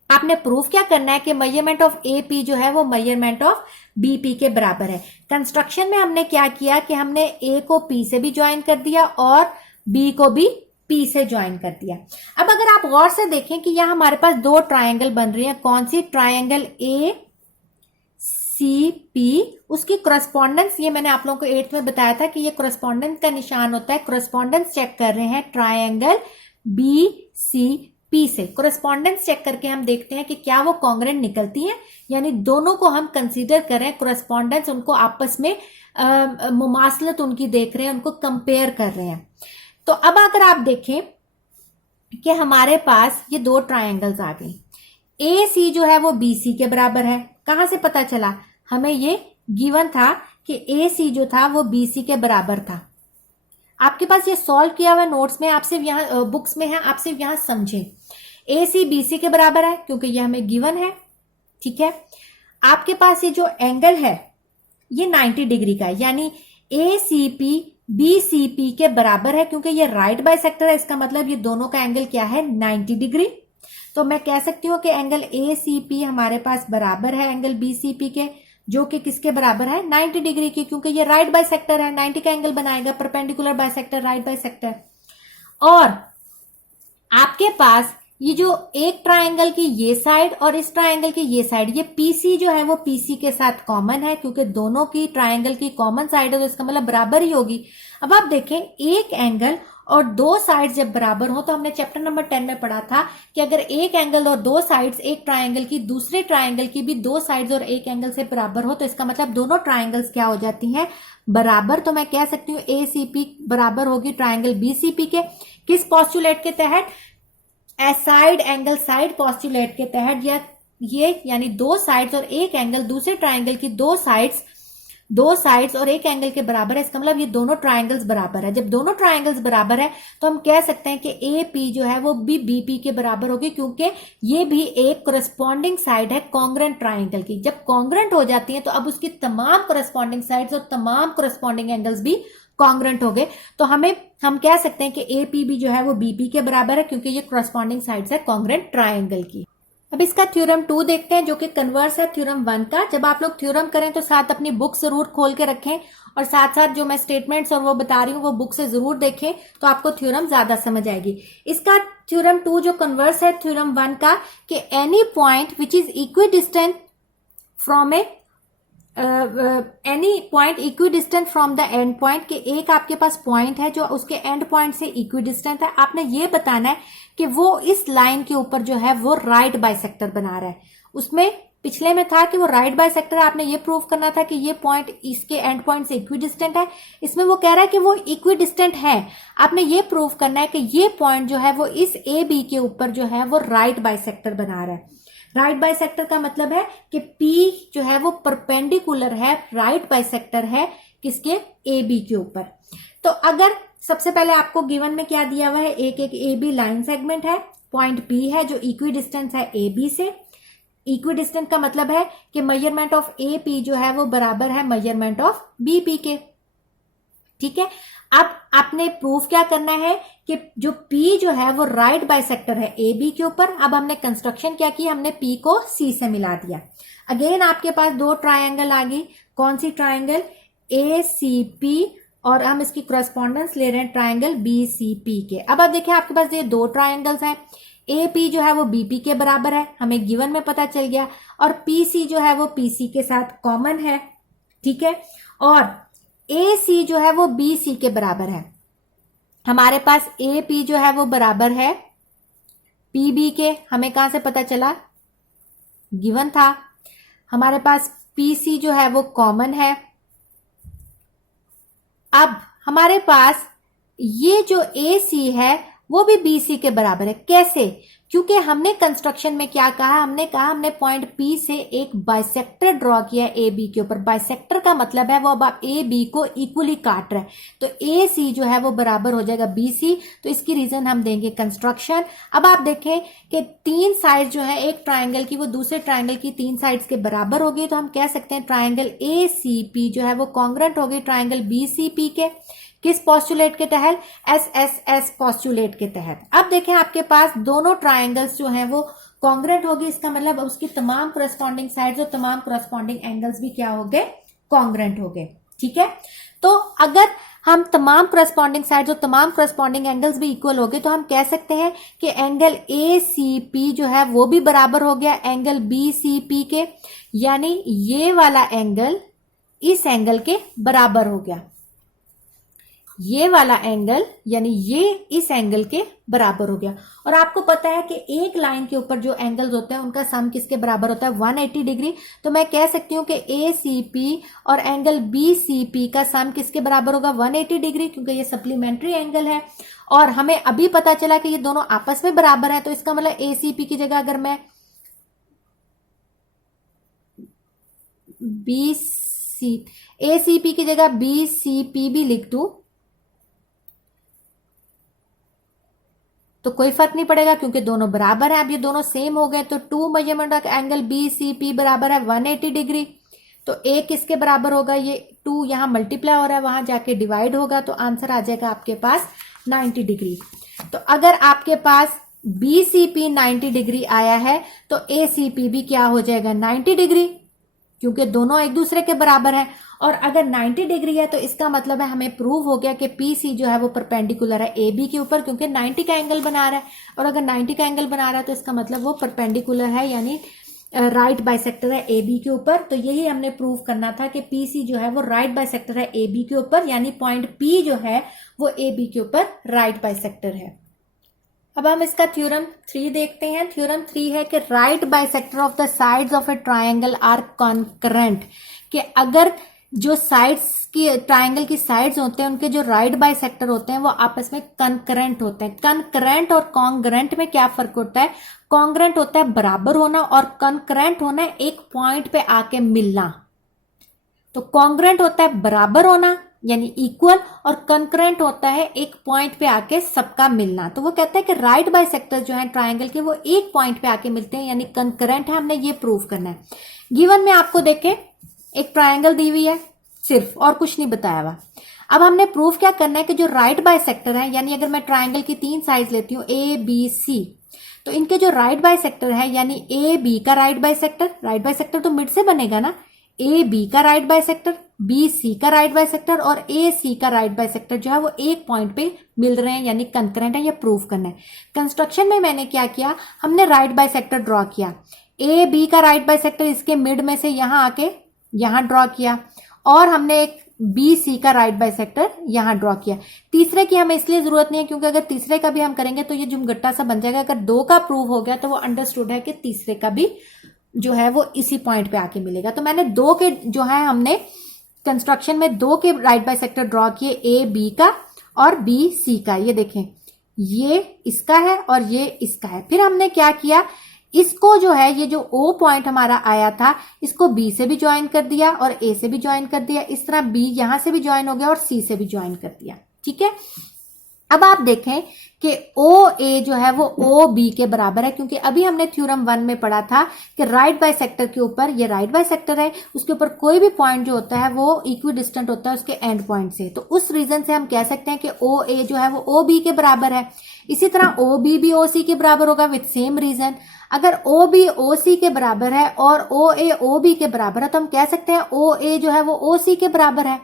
आपने प्रूफ क्या करना है कि मेजरमेंट ऑफ ए पी जो है वो मेजरमेंट ऑफ बी पी के बराबर है। कंस्ट्रक्शन में हमने क्या किया कि हमने ए को पी से भी ज्वाइन कर दिया और बी को भी पी से ज्वाइन कर दिया। अब अगर आप गौर से देखें कि यहां हमारे पास दो ट्रायंगल बन रही है, कौन सी? ट्रायंगल ए सी पी, उसकी करस्पॉन्डेंस, ये मैंने आप लोगों को 8th में बताया था कि ये करस्पॉन्डेंस का निशान होता है। करस्पॉन्डेंस चेक कर रहे हैं ट्रायंगल बी सी पी से। करस्पॉन्डेंस चेक करके हम देखते हैं कि क्या वो कॉन्ग्रेंट निकलती है, यानी दोनों को हम कंसीडर कर रहे हैं करस्पॉन्डेंस, उनको आपस में मुमासलत उनकी देख रहे हैं, उनको कंपेयर कर रहे हैं। तो अब अगर आप देखें कि हमारे पास ये दो ट्रायंगल्स आ गई, ए सी जो है वो बी सी के बराबर है। कहां से पता चला? हमें ये गिवन था कि ए सी जो था वो बी सी के बराबर था। आपके पास ये सॉल्व किया हुआ नोट्स में, आप सिर्फ यहाँ बुक्स में है, आप सिर्फ यहां समझें। ए सी बी सी के बराबर है क्योंकि ये हमें गिवन है, ठीक है। आपके पास ये जो एंगल है ये 90 डिग्री का है, यानी A C P B C P के बराबर है क्योंकि ये राइट बाइसेक्टर है। इसका मतलब ये दोनों का एंगल क्या है? 90 डिग्री। तो मैं कह सकती हूँ कि एंगल ए सी पी हमारे पास बराबर है एंगल बी सी पी के, जो कि किसके बराबर है? 90 डिग्री की, क्योंकि ये राइट बाइसेक्टर है, 90 का एंगल बनाएगा, परपेंडिकुलर बाइसेक्टर, राइट बाइसेक्टर। और आपके पास ये जो एक ट्रायंगल की ये साइड और इस ट्रायंगल की ये साइड, ये पीसी जो है वो पीसी के साथ कॉमन है क्योंकि दोनों की ट्रायंगल की कॉमन साइड है, तो इसका मतलब बराबर ही होगी। अब आप देखें, एक एंगल और दो साइड्स जब बराबर हो, तो हमने चैप्टर नंबर 10 में पढ़ा था कि अगर एक एंगल और दो साइड्स एक ट्रायंगल की दूसरे ट्रायंगल की भी दो साइड्स और एक एंगल से बराबर हो, तो इसका मतलब दोनों ट्रायंगल्स क्या हो जाती हैं? बराबर। तो मैं कह सकती हूँ ए सी पी बराबर होगी ट्रायंगल बी सी पी के। किस पॉस्टुलेट के तहत? साइड एंगल साइड पॉस्टुलेट के तहत। या ये यानी दो साइड्स और एक एंगल दूसरे ट्रायंगल की दो साइड्स और एक एंगल के बराबर है, इसका मतलब ये दोनों ट्रायंगल्स बराबर है। जब दोनों ट्रायंगल्स बराबर है तो हम कह सकते हैं कि ए पी जो है वो भी बी पी के बराबर होगी, क्योंकि ये भी एक करस्पॉन्डिंग साइड है कॉन्ग्रेंट ट्रायंगल की। जब कॉन्ग्रेंट हो जाती है तो अब उसकी तमाम करस्पॉन्डिंग साइड्स और तमाम करस्पॉन्डिंग एंगल्स भी कॉन्ग्रेंट हो गए। तो हम कह सकते हैं कि ए पी भी जो है वो बी पी के बराबर है क्योंकि ये करस्पॉन्डिंग साइड्स है कॉन्ग्रेंट ट्रायंगल की। अब इसका थ्योरम 2 देखते हैं जो कि कन्वर्स है थ्योरम 1 का। जब आप लोग थ्योरम करें तो साथ अपनी बुक जरूर खोल के रखें और साथ साथ जो मैं स्टेटमेंट्स और वो बता रही हूँ वो बुक से जरूर देखें, तो आपको थ्योरम ज्यादा समझ आएगी। इसका थ्योरम 2 जो कन्वर्स है थ्योरम 1 का कि any point which is equidistant from any point equidistant from the end point, कि एक आपके पास पॉइंट है जो उसके एंड पॉइंट से इक्विडिस्टेंट है। आपने ये बताना है कि वो इस लाइन के ऊपर जो है वो राइट बाइसेक्टर बना रहा है। उसमें पिछले में था कि वो राइट बाइसेक्टर, आपने ये प्रूव करना था कि ये पॉइंट इसके एंड पॉइंट से इक्विडिस्टेंट है। इसमें वो कह रहा है कि वो इक्विडिस्टेंट है। आपने ये प्रूव करना है कि ये पॉइंट जो है वो इस ए बी के ऊपर जो है वो राइट बाइसेक्टर बना रहा है। राइट बाइसेक्टर का मतलब है कि P जो है वो परपेंडिकुलर है, राइट बाइसेक्टर है किसके? ए बी के ऊपर। तो अगर सबसे पहले आपको गिवन में क्या दिया हुआ है? एक ए बी लाइन सेगमेंट है, पॉइंट P है जो इक्वी डिस्टेंस है ए बी से। इक्वी डिस्टेंस का मतलब है कि मेजरमेंट ऑफ ए पी जो है वो बराबर है मेजरमेंट ऑफ बी पी के। ठीक है। अब आपने प्रूफ क्या करना है कि जो P जो है वो राइट बाइसेक्टर है AB के ऊपर। अब हमने कंस्ट्रक्शन क्या की, हमने P को C से मिला दिया। अगेन आपके पास दो ट्रायंगल आ गई। कौन सी ट्रायंगल? ACP, और हम इसकी करस्पॉन्डेंस ले रहे हैं ट्रायंगल BCP के। अब आप देखिए आपके पास ये दो ट्रायंगल्स हैं। AP जो है वो BP के बराबर है, हमें गिवन में पता चल गया, और PC जो है वो PC के साथ कॉमन है, ठीक है। और AC जो है वो BC के बराबर है। हमारे पास AP जो है वो बराबर है PB के, हमें कहां से पता चला? गिवन था। हमारे पास PC जो है वो कॉमन है। अब हमारे पास ये जो AC है वो भी BC के बराबर है। कैसे? क्योंकि हमने कंस्ट्रक्शन में क्या कहा, हमने कहा हमने पॉइंट P से एक बाइसेक्टर ड्रॉ किया AB के ऊपर। बाइसेक्टर का मतलब है वो अब आप AB को इक्वली काट रहे हैं, तो AC जो है वो बराबर हो जाएगा BC। तो इसकी रीजन हम देंगे कंस्ट्रक्शन। अब आप देखें कि तीन साइड जो है एक ट्राइंगल की वो दूसरे ट्राइंगल की तीन साइड्स के बराबर हो गई, तो हम कह सकते हैं ट्राइंगल ACP जो है वो कॉन्ग्रुएंट हो गई ट्राइंगल BCP के। किस पॉस्टुलेट के तहत? SSS पॉस्टुलेट के तहत। अब देखें आपके पास दोनों ट्राइंगल्स जो हैं वो कॉन्ग्रुएंट होगी, इसका मतलब उसकी तमाम करस्पॉन्डिंग साइड्स और तमाम करस्पॉन्डिंग एंगल्स भी क्या हो गए? कॉन्ग्रुएंट हो गए, ठीक है। तो अगर हम तमाम करस्पॉन्डिंग साइड्स और तमाम करस्पॉन्डिंग एंगल्स भी इक्वल हो गए तो हम कह सकते हैं कि एंगल ACP जो है वो भी बराबर हो गया एंगल BCP के, यानी ये वाला एंगल इस एंगल के बराबर हो गया। ये वाला एंगल यानी ये इस एंगल के बराबर हो गया। और आपको पता है कि एक लाइन के ऊपर जो एंगल्स होते हैं उनका सम किसके बराबर होता है? 180 डिग्री। तो मैं कह सकती हूं कि ACP और एंगल BCP का सम किसके बराबर होगा? 180 डिग्री, क्योंकि ये सप्लीमेंट्री एंगल है। और हमें अभी पता चला कि ये दोनों आपस में बराबर है, तो इसका मतलब ACP की जगह अगर मैं ACP की जगह BCP भी लिख दूं तो कोई फर्क नहीं पड़ेगा, क्योंकि दोनों बराबर है। अब ये दोनों सेम हो गए तो 2 मेजरमेंट ऑफ एंगल BCP बराबर है 180 डिग्री। तो एक इसके बराबर होगा, ये 2 यहां मल्टीप्लाई हो रहा है वहां जाके डिवाइड होगा, तो आंसर आ जाएगा आपके पास 90 डिग्री। तो अगर आपके पास BCP 90 डिग्री आया है तो ACP भी क्या हो जाएगा? 90 डिग्री, क्योंकि दोनों एक दूसरे के बराबर हैं। और अगर 90 डिग्री है तो इसका मतलब है हमें प्रूव हो गया कि PC जो है वो परपेंडिकुलर है AB के ऊपर, क्योंकि 90 का एंगल बना रहा है। और अगर 90 का एंगल बना रहा है तो इसका मतलब वो परपेंडिकुलर है, यानी राइट बाइसेक्टर है AB के ऊपर। तो यही हमने प्रूव करना था कि PC जो है वो राइट बाइसेक्टर है AB के ऊपर, यानी पॉइंट P जो है वो AB के ऊपर राइट बाइसेक्टर है। अब हम इसका थ्योरम 3 देखते हैं। थ्योरम 3 है कि right bisector of the sides of a triangle are concurrent, कि अगर जो साइड्स की ट्राइंगल की साइड्स होते हैं उनके जो राइट बाइसेक्टर होते हैं वो आपस में कंकरेंट होते हैं। कंकरेंट और कॉन्ग्रुएंट में क्या फर्क होता है? कॉन्ग्रुएंट होता है बराबर होना और कंकरेंट होना है एक पॉइंट पे आके मिलना। तो कॉन्ग्रुएंट होता है बराबर होना यानी इक्वल, और कंकरेंट होता है एक पॉइंट पे आके सबका मिलना। तो वो कहते हैं कि राइट बाइसेक्टर जो है ट्राइंगल के वो एक पॉइंट पे आके मिलते हैं, यानी कंकरेंट है। हमने ये प्रूव करना है। गिवन में आपको देखें एक ट्राइंगल दी हुई है सिर्फ, और कुछ नहीं बताया हुआ। अब हमने प्रूफ क्या करना है कि जो राइट बाइसेक्टर है, यानी अगर मैं ट्राइंगल की तीन साइड्स लेती हूँ ABC, तो इनके जो राइट बाइसेक्टर है यानी AB का राइट बाइसेक्टर तो मिड से बनेगा ना, AB का राइट बाइसेक्टर, BC का राइट बाइसेक्टर और AC का राइट बाइसेक्टर जो है वो एक पॉइंट पे मिल रहे हैं, यानी कंकरेंट है। ये प्रूफ करना है। कंस्ट्रक्शन में मैंने क्या किया, हमने राइट बाइसेक्टर ड्रॉ किया। AB का राइट बाइसेक्टर इसके मिड में से यहां आके यहां ड्रॉ किया, और हमने एक BC का राइट बाइसेक्टर यहां ड्रॉ किया। तीसरे की हमें इसलिए जरूरत नहीं है क्योंकि अगर तीसरे का भी हम करेंगे तो ये जुमगट्टा सा बन जाएगा। अगर 2 का प्रूव हो गया तो वो अंडरस्टूड है कि तीसरे का भी जो है वो इसी पॉइंट पे आके मिलेगा। तो मैंने 2 के जो है हमने कंस्ट्रक्शन में 2 के राइट बाइसेक्टर ड्रॉ किए, AB का और BC का। ये देखें, ये इसका है और ये इसका है। फिर हमने क्या किया, इसको जो है ये जो O पॉइंट हमारा आया था इसको B से भी ज्वाइन कर दिया और A से भी ज्वाइन कर दिया। इस तरह B यहां से भी ज्वाइन हो गया और C से भी ज्वाइन कर दिया। ठीक है। अब आप देखें कि ओ ए जो है वो ओ बी के बराबर है, क्योंकि अभी हमने थ्योरम 1 में पढ़ा था कि राइट बाइसेक्टर के ऊपर, ये राइट बाइसेक्टर है, उसके ऊपर कोई भी पॉइंट जो होता है वो इक्वी डिस्टेंट होता है उसके एंड पॉइंट से। तो उस रीजन से हम कह सकते हैं कि ओ ए जो है वो ओ बी के बराबर है। इसी तरह ओ बी भी ओ सी के बराबर होगा विथ सेम रीजन। अगर ओ बी ओ सी के बराबर है और ओ ए ओ बी के बराबर है तो हम कह सकते हैं ओ ए जो है वो ओ सी के बराबर है,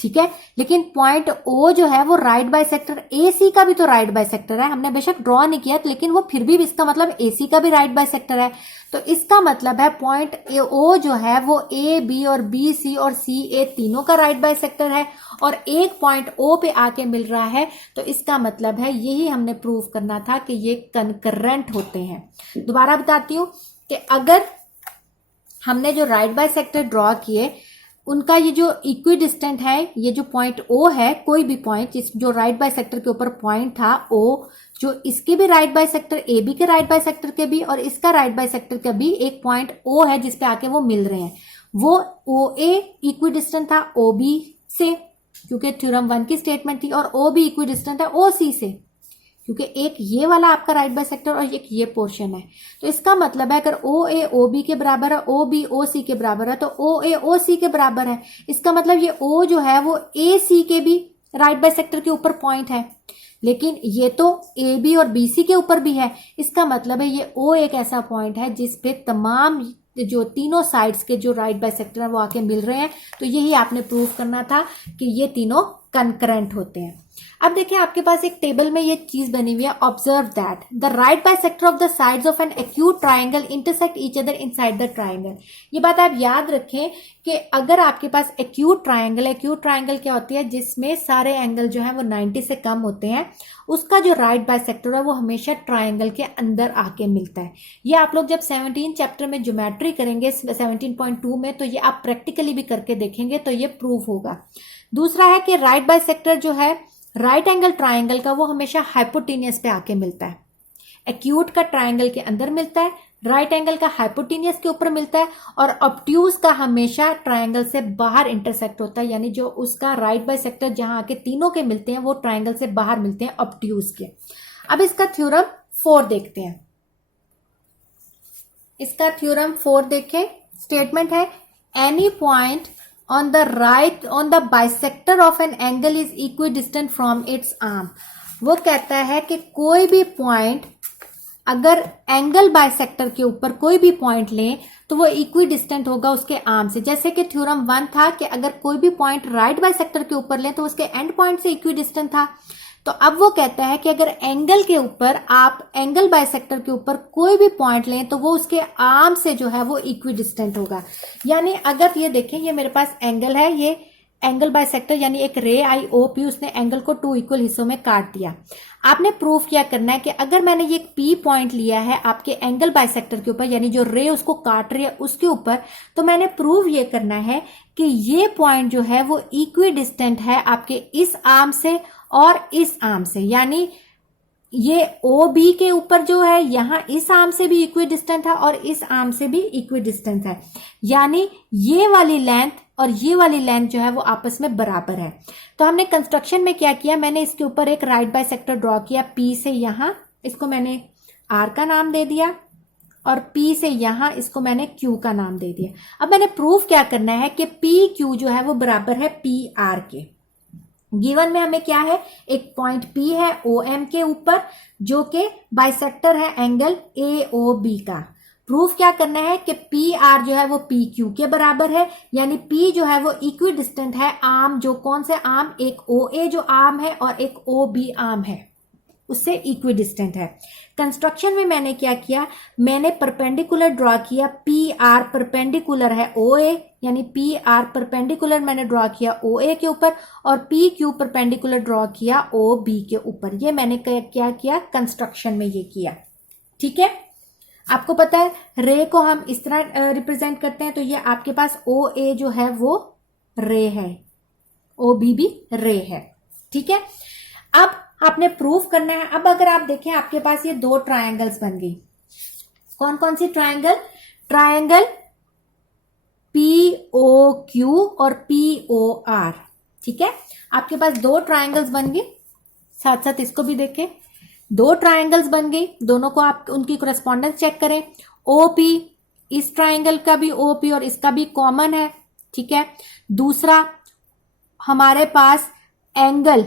ठीक है। लेकिन पॉइंट O जो है वो राइट बाइसेक्टर ए सी का भी तो राइट बाइसेक्टर है, हमने बेशक ड्रॉ नहीं किया लेकिन वो फिर भी इसका मतलब ए सी का भी राइट बाइसेक्टर है। तो इसका मतलब है पॉइंट O जो है वो ए बी और बी सी और सी ए तीनों का राइट बाइसेक्टर है और एक पॉइंट O पे आके मिल रहा है। तो इसका मतलब है यही हमने प्रूव करना था कि ये कनकरेंट होते हैं। दोबारा बताती हूं कि अगर हमने जो राइट बाइसेक्टर ड्रॉ किए उनका ये जो इक्वी डिस्टेंट है, ये जो पॉइंट O है, कोई भी पॉइंट जो राइट बाइसेक्टर के ऊपर पॉइंट था O, जो इसके भी राइट बाइसेक्टर ए बी के राइट बाइसेक्टर के भी और इसका राइट बाइसेक्टर का भी एक पॉइंट O है जिसपे आके वो मिल रहे हैं, वो OA इक्वी डिस्टेंट था OB से, क्योंकि थ्योरम 1 की स्टेटमेंट थी, और OB इक्वी डिस्टेंट है OC से, क्योंकि एक ये वाला आपका राइट बाइसेक्टर और एक ये पोर्शन है। तो इसका मतलब है अगर ओ ए ओ बी के बराबर है, ओ बी ओ सी के बराबर है, तो ओ ए ओ सी के बराबर है। इसका मतलब ये ओ जो है वो ए सी के भी राइट बाइसेक्टर के ऊपर पॉइंट है, लेकिन ये तो ए बी और बी सी के ऊपर भी है। इसका मतलब है ये ओ एक ऐसा पॉइंट है जिसपे तमाम जो तीनों साइड्स के जो राइट बाइसेक्टर है वो आके मिल रहे हैं। तो यही आपने प्रूव करना था कि ये तीनों कनकरेंट होते हैं। अब देखिए आपके पास एक टेबल में ये चीज बनी हुई है, observe that the right bisector of the sides of an acute triangle intersect each other inside the triangle. ये बात आप याद रखें कि अगर आपके पास एक्यूट ट्राइंगल क्या होती है, जिसमें सारे एंगल जो है वो 90 से कम होते हैं, उसका जो राइट बाइसेक्टर है वो हमेशा ट्राइंगल के अंदर आके मिलता है। ये आप लोग जब 17 चैप्टर में ज्योमेट्री करेंगे 17.2 में, तो ये आप प्रैक्टिकली भी करके देखेंगे तो ये प्रूव होगा। दूसरा है कि राइट बाइसेक्टर जो है राइट एंगल ट्राइंगल का वो हमेशा हाइपोटेनियस पे आके मिलता है। एक्यूट का ट्राइंगल के अंदर मिलता है, राइट एंगल का हाइपोटेनियस के ऊपर मिलता है, और ऑब्ट्यूज का हमेशा ट्राइंगल से बाहर इंटरसेक्ट होता है, यानी जो उसका राइट बाइसेक्टर जहां आके तीनों के मिलते हैं वो ट्राइंगल से बाहर मिलते हैं ऑब्ट्यूज के। अब इसका थ्योरम 4 देखते हैं। इसका थ्योरम 4 देखें। स्टेटमेंट है any point on the bisector of an angle is equidistant from its arm। वो कहता है कि कोई भी पॉइंट अगर एंगल बाइसेक्टर के ऊपर कोई भी पॉइंट लें तो वो इक्विडिस्टेंट होगा उसके आर्म से। जैसे कि थ्योरम 1 था कि अगर कोई भी पॉइंट राइट बाइसेक्टर के ऊपर लें तो उसके एंड पॉइंट से इक्विडिस्टेंट था। तो अब वो कहता है कि अगर एंगल के ऊपर आप एंगल बाइसेक्टर के ऊपर कोई भी पॉइंट लें तो वो उसके आर्म से जो है वो इक्विडिस्टेंट होगा। यानी अगर ये देखें, ये मेरे पास एंगल है, ये एंगल बाइसेक्टर यानी एक रे आई ओ पी, उसने एंगल को 2 इक्वल हिस्सों में काट दिया। आपने प्रूफ क्या करना है कि अगर मैंने ये पी पॉइंट लिया है आपके एंगल बाइसेक्टर के ऊपर, यानी जो रे उसको काट रही है उसके ऊपर, तो मैंने प्रूव ये करना है कि ये पॉइंट जो है वो इक्विडिस्टेंट है आपके इस आर्म से और इस आर्म से। यानी ये ओ बी के ऊपर जो है यहां इस आर्म से भी इक्विडिस्टेंट है और इस आर्म से भी इक्विडिस्टेंट है, यानी ये वाली लेंथ और ये वाली लेंथ जो है वो आपस में बराबर है। तो हमने कंस्ट्रक्शन में क्या किया, मैंने इसके ऊपर एक राइट बाइसेक्टर ड्रॉ किया पी से यहां, इसको मैंने आर का नाम दे दिया, और पी से यहां इसको मैंने क्यू का नाम दे दिया। अब मैंने प्रूफ क्या करना है कि पी क्यू जो है वो बराबर है पी आर के। गिवन में हमें क्या है, एक पॉइंट P है OM के ऊपर जो कि बाइसेक्टर है एंगल AOB का। प्रूफ क्या करना है कि PR जो है वो PQ के बराबर है, यानी P जो है वो इक्विडिस्टेंट है आर्म, जो कौन से आर्म, एक OA जो आर्म है और एक OB आर्म है, उससे इक्विडिस्टेंट है। कंस्ट्रक्शन में मैंने क्या किया, मैंने परपेंडिकुलर ड्रॉ किया, PR परपेंडिकुलर है OA, यानी PR परपेंडिकुलर मैंने ड्रॉ किया OA के ऊपर, और PQ परपेंडिकुलर ड्रॉ किया OB के ऊपर। ये मैंने क्या किया, कंस्ट्रक्शन में ये किया। ठीक है, आपको पता है रे को हम इस तरह रिप्रेजेंट करते हैं, तो ये आपके पास OA जो है वो रे है, OB भी रे है। ठीक है, अब आपने प्रूफ करना है। अब अगर आप देखें आपके पास ये 2 ट्रायंगल्स बन गई। कौन कौन सी ट्रायंगल, ट्रायंगल POQ और POR। ठीक है, आपके पास 2 ट्रायंगल्स बन गए। साथ साथ इसको भी देखें, दो ट्राइंगल्स बन गई, दोनों को आप उनकी कोरेस्पॉन्डेंस चेक करें। ओपी, इस ट्राइंगल का भी ओपी और इसका भी कॉमन है, ठीक है। दूसरा हमारे पास एंगल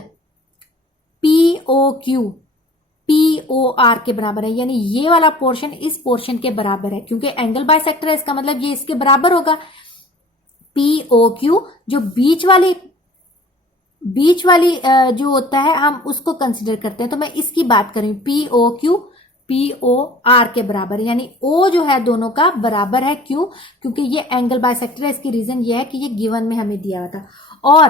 पीओक्यू POR के बराबर है, यानी ये वाला पोर्शन इस पोर्शन के बराबर है, क्योंकि एंगल बाइसेक्टर है, इसका मतलब ये इसके बराबर होगा। POQ जो बीच वाली जो होता है हम उसको कंसिडर करते हैं, तो मैं इसकी बात कर रही हूं। POQ POR के बराबर, यानी O जो है दोनों का बराबर है। क्यों? क्योंकि ये एंगल बाइसेक्टर है। इसकी रीजन ये है कि ये गिवन में हमें दिया हुआ था। और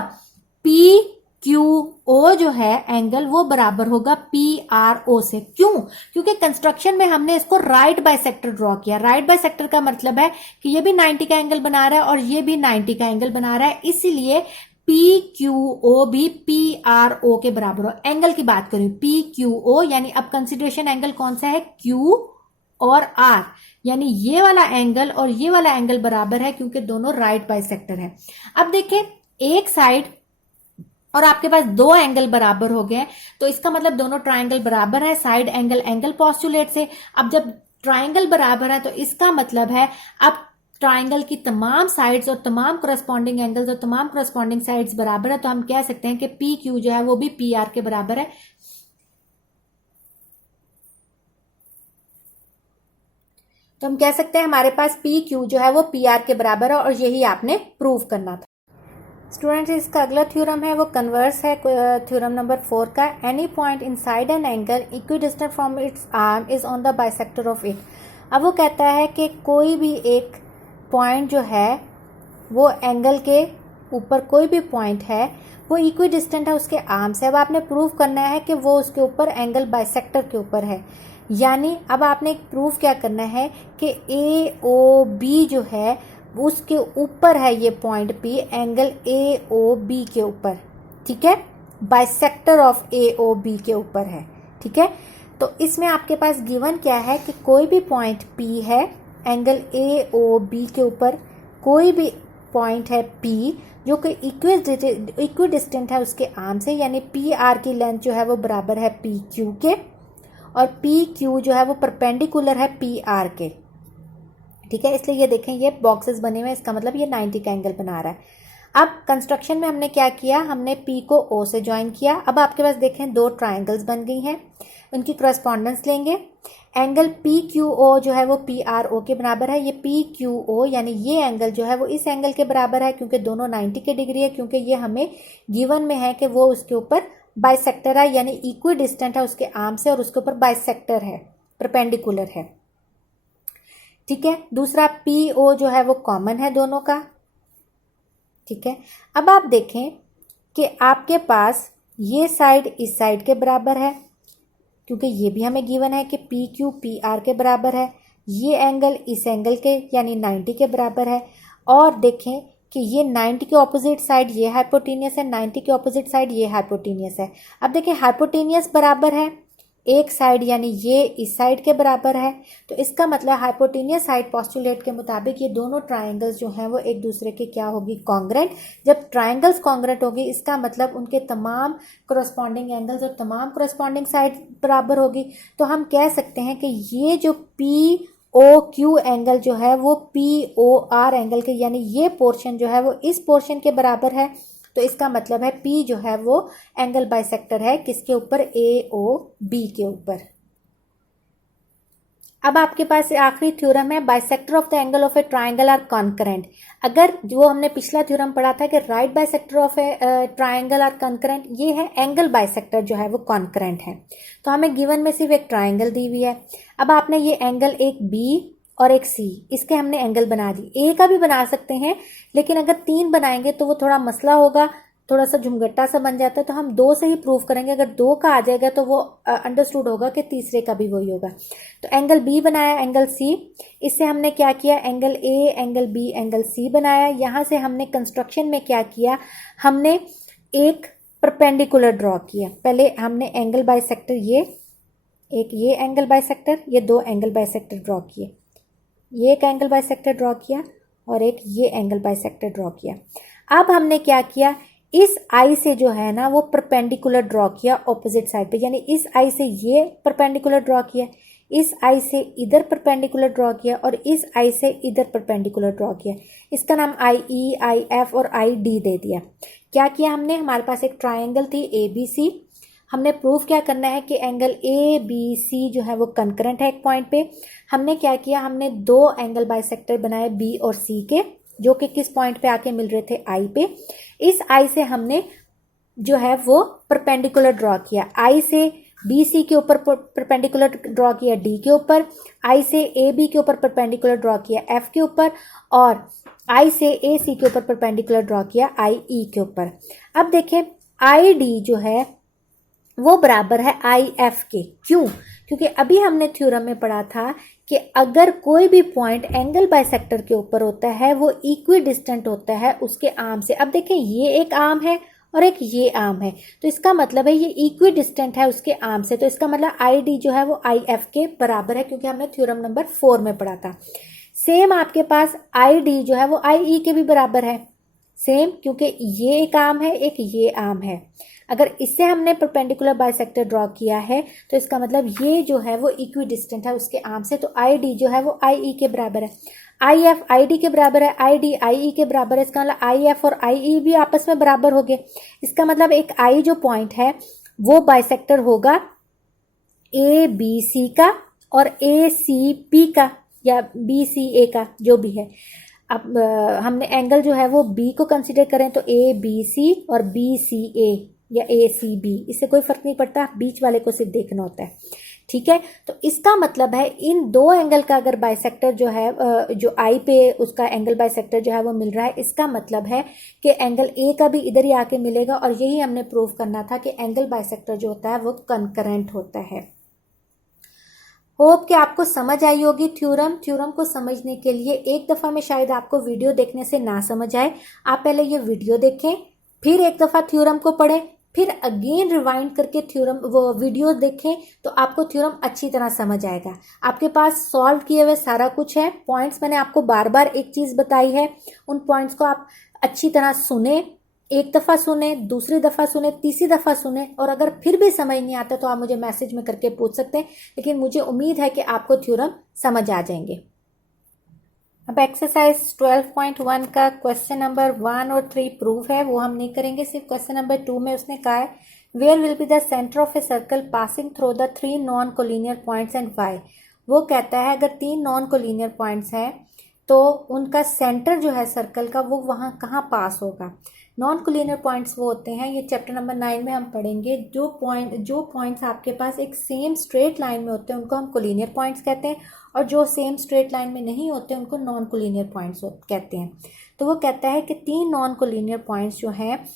PQO जो है एंगल, वो बराबर होगा PRO से। क्यों? क्योंकि कंस्ट्रक्शन में हमने इसको राइट बाइसेक्टर ड्रॉ किया। राइट बाइसेक्टर का मतलब है कि ये भी 90 का एंगल बना रहा है और ये भी 90 का एंगल बना रहा है, इसीलिए PQO भी PRO के बराबर हो। एंगल की बात करें PQO, यानी अब कंसिडरेशन एंगल कौन सा है? Q और R, यानी ये वाला एंगल और ये वाला एंगल बराबर है, क्योंकि दोनों राइट बाइसेक्टर है। अब देखें, एक साइड और आपके पास दो एंगल बराबर हो गए, तो इसका मतलब दोनों ट्राइंगल बराबर है साइड एंगल पोस्टुलेट से। अब जब ट्राइंगल बराबर है तो इसका मतलब है अब ट्राइंगल की तमाम साइड्स और तमाम करस्पॉन्डिंग एंगल्स और तमाम करस्पॉन्डिंग साइड्स बराबर है, तो हम कह सकते हैं कि PQ जो है वो भी PR के बराबर है। तो हम कह सकते हैं हमारे पास PQ जो है वो PR के बराबर है, और यही आपने प्रूव करना था। स्टूडेंट्स, इसका अगला थ्योरम है वो कन्वर्स है थ्योरम नंबर 4 का। Any point inside an angle equidistant from its arm is on the bisector of it. अब वो कहता है कि कोई भी एक पॉइंट जो है वो एंगल के ऊपर, कोई भी पॉइंट है वो इक्विडिस्टेंट है उसके आर्म से। अब आपने प्रूव करना है कि वो उसके ऊपर एंगल बाइसेक्टर के ऊपर है, यानी अब आपने प्रूव क्या करना है कि AOB जो है उसके ऊपर है ये पॉइंट P, एंगल AOB के ऊपर, ठीक है, बाइसेक्टर ऑफ AOB के ऊपर है, ठीक है। तो इसमें आपके पास गिवन क्या है कि कोई भी पॉइंट P है एंगल AOB के ऊपर, कोई भी पॉइंट है P जो कि इक्विडिस्टेंट है उसके आर्म से, यानी PR की लेंथ जो है वो बराबर है PQ के, और PQ जो है वो परपेंडिकुलर है PR के, ठीक है। इसलिए ये देखें, ये बॉक्सेस बने हुए हैं, इसका मतलब ये 90 का एंगल बना रहा है। अब कंस्ट्रक्शन में हमने क्या किया, हमने P को O से ज्वाइन किया। अब आपके पास देखें दो ट्राइंगल्स बन गई हैं, उनकी करस्पॉन्डेंस लेंगे। एंगल PQO जो है वो PRO के बराबर है। ये PQO यानी ये एंगल जो है वो इस एंगल के बराबर है, क्योंकि दोनों 90 के डिग्री है, क्योंकि ये हमें गिवन में है कि वो उसके ऊपर बाइसेक्टर है, यानी इक्वी डिस्टेंट है उसके आर्म से और उसके ऊपर बाइसेक्टर है, परपेंडिकुलर है, ठीक है। दूसरा PO जो है वो कॉमन है दोनों का, ठीक है। अब आप देखें कि आपके पास ये साइड इस साइड के बराबर है, क्योंकि ये भी हमें गिवन है कि PQ PR के बराबर है, ये एंगल इस एंगल के यानी 90 के बराबर है। और देखें कि ये 90 के ऑपोजिट साइड ये हाइपोटेनियस है, 90 के ऑपोजिट साइड ये हाइपोटेनियस है। अब देखें हाइपोटेनियस बराबर है एक साइड, यानी ये इस साइड के बराबर है, तो इसका मतलब हाइपोटेनियस साइड पोस्टुलेट के मुताबिक ये दोनों ट्राइंगल्स जो हैं वो एक दूसरे के क्या होगी, कॉन्ग्रेंट। जब ट्राइंगल्स कॉन्ग्रेंट होगी इसका मतलब उनके तमाम कोरस्पॉन्डिंग एंगल्स और तमाम कोरस्पॉन्डिंग साइड बराबर होगी। तो हम कह सकते हैं कि ये जो POQ एंगल जो है वो POR एंगल के, यानी ये पोर्शन जो है वो इस पोर्शन के बराबर है। तो इसका मतलब है P जो है वो एंगल बाइसेक्टर है किसके ऊपर, AOB के ऊपर। अब आपके पास आखिरी थ्योरम है, bisector of the angle of a triangle are concurrent. अगर जो हमने पिछला थ्योरम पढ़ा था कि right bisector of a triangle are concurrent, ये है एंगल बाइसेक्टर जो है वो कॉन्करेंट है। तो हमें गिवन में सिर्फ एक ट्राइंगल दी हुई है। अब आपने ये एंगल एक B और एक C, इसके हमने एंगल बना दी। A का भी बना सकते हैं, लेकिन अगर 3 बनाएंगे तो वो थोड़ा मसला होगा, थोड़ा सा झुमगट्टा सा बन जाता है, तो हम 2 से ही प्रूव करेंगे। अगर 2 का आ जाएगा तो वो अंडरस्टूड होगा कि तीसरे का भी वही होगा। तो एंगल B बनाया, एंगल C, इससे हमने क्या किया, angle A, angle B, angle C बनाया। यहाँ से हमने कंस्ट्रक्शन में क्या किया, हमने एक परपेंडिकुलर ड्रॉ किया। पहले हमने एंगल बाइसेक्टर, ये एंगल बाइसेक्टर, ये 2 एंगल बाइसेक्टर ड्रॉ किए, ये एक एंगल बाइसेक्टर ड्रॉ किया और एक ये एंगल बाइसेक्टर ड्रॉ किया। अब हमने क्या किया, इस आई से जो है ना वो परपेंडिकुलर ड्रॉ किया ऑपोजिट साइड पे, यानी इस आई से ये परपेंडिकुलर ड्रॉ किया, इस आई से इधर परपेंडिकुलर ड्रॉ किया और इस आई से इधर परपेंडिकुलर ड्रॉ किया। इसका नाम आई ई, आई एफ और आई डी दे दिया। क्या किया हमने, हमारे पास एक ट्राइंगल थी ए बी सी, हमने प्रूफ क्या करना है कि एंगल ए बी सी जो है वो कंकरेंट है एक पॉइंट पे। हमने क्या किया, हमने दो एंगल बाइसेक्टर बनाए बी और सी के, जो कि किस पॉइंट पे आके मिल रहे थे, आई पे। इस आई से हमने जो है वो परपेंडिकुलर ड्रॉ किया, आई से बी सी के ऊपर परपेंडिकुलर ड्रॉ किया डी के ऊपर, आई से ए बी के ऊपर परपेंडिकुलर ड्रॉ किया एफ के ऊपर, और आई से ए सी के ऊपर परपेंडिकुलर ड्रॉ किया आई ई के ऊपर। अब देखिए आई डी जो है वो बराबर है आई एफ के। क्यों? क्योंकि अभी हमने थ्योरम में पढ़ा था कि अगर कोई भी पॉइंट एंगल बाइसेक्टर के ऊपर होता है वो इक्वी डिस्टेंट होता है उसके आर्म से। अब देखें ये एक आर्म है और एक ये आर्म है, तो इसका मतलब है ये इक्वी डिस्टेंट है उसके आर्म से, तो इसका मतलब आई डी जो है वो आई एफ के बराबर है, क्योंकि हमने थ्योरम नंबर 4 में पढ़ा था। सेम आपके पास आई डी जो है वो आई ई के भी बराबर है, सेम, क्योंकि ये एक आर्म है एक ये आर्म है। अगर इससे हमने परपेंडिकुलर बाइसेक्टर ड्रॉ किया है तो इसका मतलब ये जो है वो इक्वी डिस्टेंट है उसके आर्म से, तो आई डी जो है वो आई ई के बराबर है, आई एफ आई डी के बराबर है, आई डी आई ई के बराबर है। इसका मतलब आई एफ और आई ई भी आपस में बराबर हो गए। इसका मतलब एक आई जो पॉइंट है वो बाइसेक्टर होगा ए बी सी का और ए सी पी का या बी सी ए का, जो भी है। अब हमने एंगल जो है वो बी को कंसिडर करें तो ए बी सी और बी सी ए या ए सी बी, इससे कोई फर्क नहीं पड़ता, बीच वाले को सिर्फ देखना होता है, ठीक है। तो इसका मतलब है इन दो एंगल का अगर बाइसेक्टर जो है जो आई पे उसका एंगल बाइसेक्टर जो है वो मिल रहा है, इसका मतलब है कि एंगल ए का भी इधर ही आके मिलेगा, और यही हमने प्रूव करना था कि एंगल बाइसेक्टर जो होता है वो कंकरेंट होता है। होप कि आपको समझ आई होगी थ्योरम को समझने के लिए एक दफ़ा में शायद आपको वीडियो देखने से ना समझ आए, आप पहले ये वीडियो देखें, फिर एक दफ़ा थ्योरम को पढ़ें, फिर अगेन रिवाइंड करके थ्योरम वो वीडियो देखें, तो आपको थ्योरम अच्छी तरह समझ आएगा। आपके पास सॉल्व किए हुए सारा कुछ है, पॉइंट्स मैंने आपको बार बार एक चीज़ बताई है, उन पॉइंट्स को आप अच्छी तरह सुने, एक दफ़ा सुने, दूसरी दफ़ा सुने, तीसरी दफ़ा सुने, और अगर फिर भी समझ नहीं आता तो आप मुझे मैसेज में करके पूछ सकते हैं, लेकिन मुझे उम्मीद है कि आपको थ्योरम समझ आ जाएंगे। अब एक्सरसाइज 12.1 का क्वेश्चन नंबर 1 और 3 प्रूफ है, वो हम नहीं करेंगे। सिर्फ क्वेश्चन नंबर 2 में उसने कहा है where will be the centre of a circle passing through the 3 non collinear points and why. वो कहता है अगर 3 नॉन कोलिनियर पॉइंट्स हैं तो उनका सेंटर जो है सर्कल का वो वहाँ कहाँ पास होगा। नॉन कोलिनियर पॉइंट्स वो होते हैं, ये चैप्टर नंबर 9 में हम पढ़ेंगे, जो पॉइंट्स आपके पास एक सेम स्ट्रेट लाइन में होते हैं उनको हम कोलिनियर पॉइंट्स कहते हैं, और जो सेम स्ट्रेट लाइन में नहीं होते उनको नॉन कोलिनियर पॉइंट्स कहते हैं। तो वो कहता है कि 3 नॉन कोलिनियर पॉइंट्स जो हैं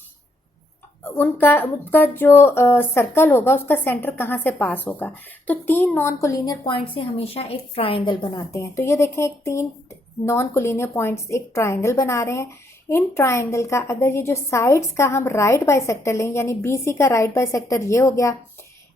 उनका जो सर्कल होगा उसका सेंटर कहाँ से पास होगा। तो 3 नॉन कोलिनियर पॉइंट्स से हमेशा एक ट्राइंगल बनाते हैं। तो ये देखें, एक 3 नॉन कोलिनियर पॉइंट्स एक ट्राइंगल बना रहे हैं। इन ट्राइंगल का अगर ये जो साइड्स का हम राइट बाइसेक्टर लें, यानी बी सी का राइट बाइसेक्टर ये हो गया,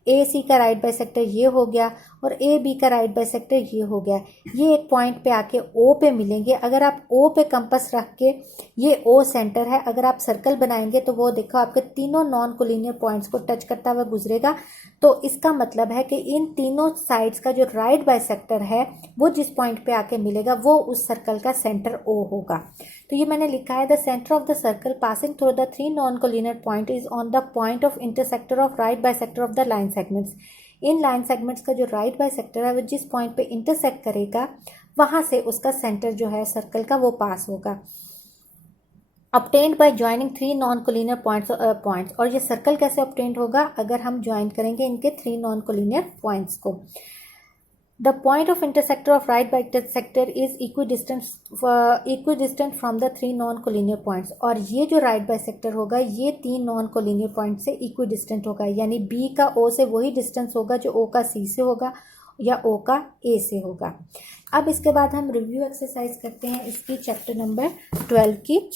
ए सी का राइट बाइसेक्टर ये हो गया, और ए बी का राइट बाइसेक्टर ये हो गया, ये एक पॉइंट पे आके ओ पे मिलेंगे। अगर आप ओ पे कंपास रख के, ये ओ सेंटर है, अगर आप सर्कल बनाएंगे तो वो देखो आपके तीनों नॉन कोलिनियर पॉइंट्स को टच करता हुआ गुजरेगा। तो इसका मतलब है कि इन तीनों साइड्स का जो राइट बाइसेक्टर है वो जिस पॉइंट पे आके मिलेगा वो उस सर्कल का सेंटर ओ होगा। तो ये मैंने लिखा है the centre of the circle passing through the 3 non collinear point is on the point of intersector of right bisector of the line segments. इन लाइन सेगमेंट्स का जो राइट बाइसेक्टर है वो जिस पॉइंट पे इंटरसेक्ट करेगा वहां से उसका सेंटर जो है सर्कल का वो पास होगा। obtained by joining 3 non collinear points और ये सर्कल कैसे obtained होगा, अगर हम ज्वाइन करेंगे इनके 3 non collinear points को। The point of intersector of right bisector is equidistant from the 3 non collinear points, और ये जो right bisector होगा ये 3 non collinear point से equidistant होगा, यानी B का O से वही डिस्टेंस होगा जो O का C से होगा या O का A से होगा। अब इसके बाद हम रिव्यू एक्सरसाइज करते हैं इसकी चैप्टर नंबर 12 की।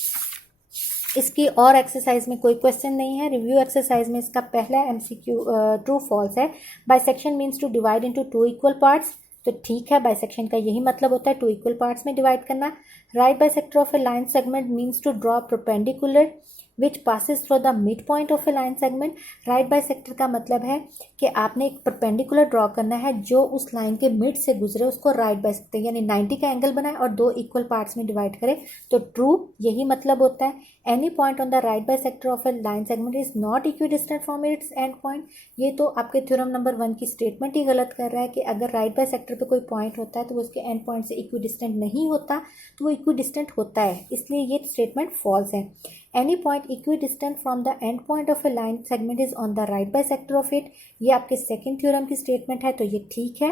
इसकी और एक्सरसाइज में कोई क्वेश्चन नहीं है। रिव्यू एक्सरसाइज में इसका पहला एमसीक्यू ट्रू फॉल्स है। Bisection means to divide into 2 equal parts, तो ठीक है, बाइसेक्शन का यही मतलब होता है 2 इक्वल पार्ट्स में डिवाइड करना। Right bisector of a line segment means to draw perpendicular, which passes through the midpoint of a line segment. Right bisector का मतलब है कि आपने एक परपेंडिकुलर ड्रॉ करना है जो उस लाइन के मिड से गुजरे, उसको राइट बाइसेक्टर यानी 90 का एंगल बनाए और दो इक्वल पार्ट्स में डिवाइड करे, तो ट्रू यही मतलब होता है। Any point on the right bisector of a line segment is not equidistant from its and point. ये तो आपके थ्योरम नंबर 1 की स्टेटमेंट ही गलत कर रहा है कि अगर राइट बाइसेक्टर पे कोई पॉइंट होता है तो वो उसके एंड पॉइंट से इक्विडिस्टेंट नहीं होता, तो वो इक्विडिस्टेंट होता है, इसलिए ये स्टेटमेंट फॉल्स है। Any point equidistant from the end point of a line segment is on the right bisector of it, ये आपके सेकंड थ्योरम की स्टेटमेंट है, तो ये ठीक है।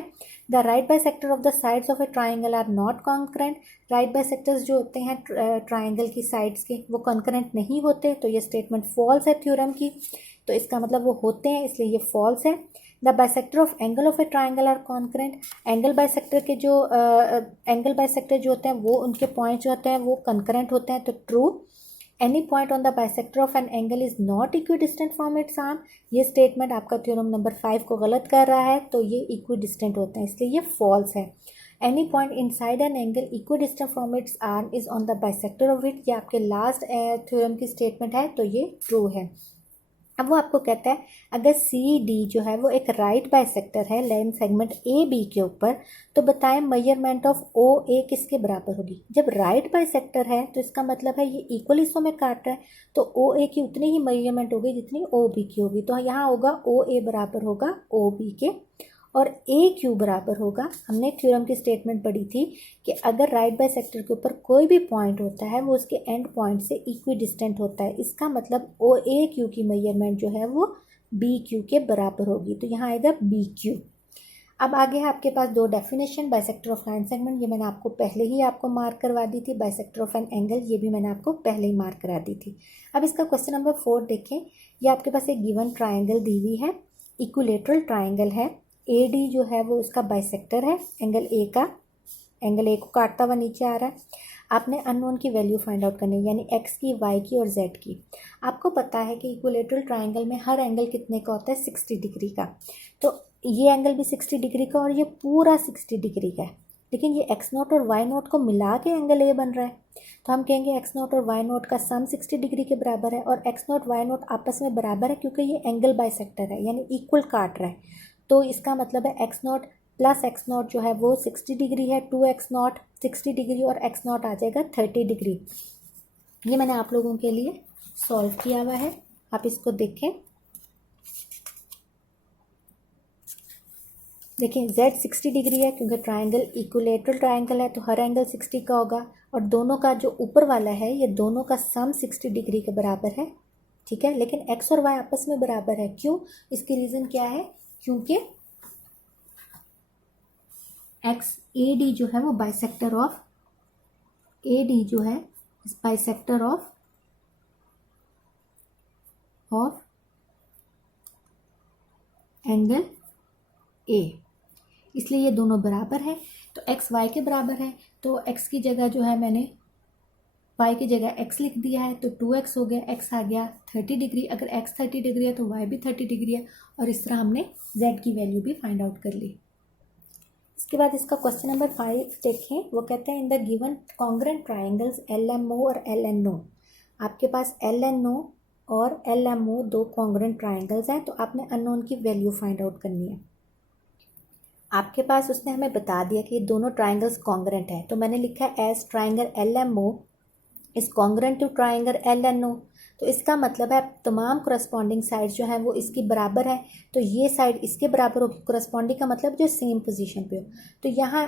The right bisector of the sides of a triangle are not concurrent. Right bisectors जो होते हैं ट्राइंगल की साइड्स के, वो कॉन्करेंट नहीं होते, तो ये स्टेटमेंट फॉल्स है थ्योरम की, तो इसका मतलब वो होते हैं, इसलिए ये फॉल्स है। The bisector of angle of a triangle are concurrent. Angle bisector के जो एंगल बाइसेक्टर जो होते हैं वो उनके पॉइंट जो होते हैं वो कॉन्करेंट होते हैं, तो true. Any point on the bisector of an angle is not equidistant from its arm, ये स्टेटमेंट आपका थ्योरम नंबर 5 को गलत कर रहा है, तो ये इक्विडिस्टेंट होते हैं, इसलिए ये फॉल्स है। Any point inside an angle equidistant from its arm is on the bisector of it, ये आपके लास्ट थ्योरम की स्टेटमेंट है, तो ये ट्रू है। अब वो आपको कहता है अगर सी डी जो है वो एक राइट बाइसेक्टर है लाइन सेगमेंट ए बी के ऊपर, तो बताएं मेजरमेंट ऑफ ओ ए किसके बराबर होगी। जब राइट बाइसेक्टर है तो इसका मतलब है ये इक्वल हिस्सों में काट रहा है, तो ओ ए की उतनी ही मेजरमेंट होगी जितनी ओ बी की होगी, तो यहाँ होगा ओ ए बराबर होगा ओ बी के, और ए क्यू बराबर होगा, हमने थ्योरम की स्टेटमेंट पढ़ी थी कि अगर राइट बाइसेक्टर के ऊपर कोई भी पॉइंट होता है वो उसके एंड पॉइंट से इक्विडिस्टेंट होता है, इसका मतलब ओ ए क्यू की मेजरमेंट जो है वो बी क्यू के बराबर होगी, तो यहाँ आएगा बी क्यू। अब आगे है आपके पास दो definition, bisector of line segment, ये मैंने आपको पहले ही आपको मार्क करवा दी थी, बाइसेक्टर ऑफ एन एंगल, ये भी मैंने आपको पहले ही मार्क करा दी थी। अब इसका क्वेश्चन नंबर 4 देखें, ये आपके पास एक गिवन ट्राइंगल दी हुई है, इक्विलेटरल ट्राइंगल है, ए डी जो है वो उसका बाइसेक्टर है एंगल ए का, एंगल ए को काटता हुआ नीचे आ रहा है। आपने अननोन की वैल्यू फाइंड आउट करनी है, यानी एक्स की, वाई की और जेड की। आपको पता है कि इक्विलेटरल ट्राइंगल में हर एंगल कितने का होता है, 60 डिग्री का, तो ये एंगल भी 60 डिग्री का और ये पूरा 60 डिग्री का है, लेकिन ये एक्स नोट और वाई नोट को मिला के एंगल ए बन रहा है, तो हम कहेंगे एक्स नोट और वाई नोट का सम 60 डिग्री के बराबर है, और एक्स नोट वाई नोट आपस में बराबर है क्योंकि ये एंगल बाइसेक्टर है, यानी इक्वल काट रहा है, तो इसका मतलब है x note plus x note जो है वो 60 डिग्री है, 2x नोट 60 डिग्री और एक्स नोट आ जाएगा 30 डिग्री। ये मैंने आप लोगों के लिए सॉल्व किया हुआ है, आप इसको देखें। देखिए z 60 डिग्री है क्योंकि ट्राइंगल इक्विलेटरल ट्राइंगल है, तो हर एंगल 60 का होगा, और दोनों का जो ऊपर वाला है ये दोनों का सम 60 डिग्री के बराबर है, ठीक है। लेकिन x और y आपस में बराबर है, क्यों, इसकी रीज़न क्या है, क्योंकि एक्स ए डी जो है वो बाइसेक्टर ऑफ, ए डी जो है बाइसेक्टर ऑफ एंगल ए, इसलिए ये दोनों बराबर है, तो एक्स वाई के बराबर है, तो एक्स की जगह जो है मैंने y की जगह x लिख दिया है, तो 2x हो गया, x आ गया 30 डिग्री, अगर x 30 डिग्री है तो y भी 30 डिग्री है, और इस तरह हमने z की वैल्यू भी फाइंड आउट कर ली। इसके बाद इसका क्वेश्चन नंबर 5 देखें, वो कहते हैं in the given congruent triangles LMO और LNO, आपके पास LNO और LMO दो कॉन्ग्रेंट ट्राइंगल्स हैं, तो आपने अननोन की वैल्यू फाइंड आउट करनी है। आपके पास उसने हमें बता दिया कि दोनों ट्राइंगल्स कॉन्ग्रेंट हैं, तो मैंने लिखा है as triangle LMO is congruent to triangle LNO, तो इसका मतलब है तमाम करस्पॉन्डिंग साइड जो है वो इसकी बराबर है, तो ये साइड इसके बराबर होगी, करस्पॉन्डिंग का मतलब जो सेम पोजीशन पे हो, तो यहाँ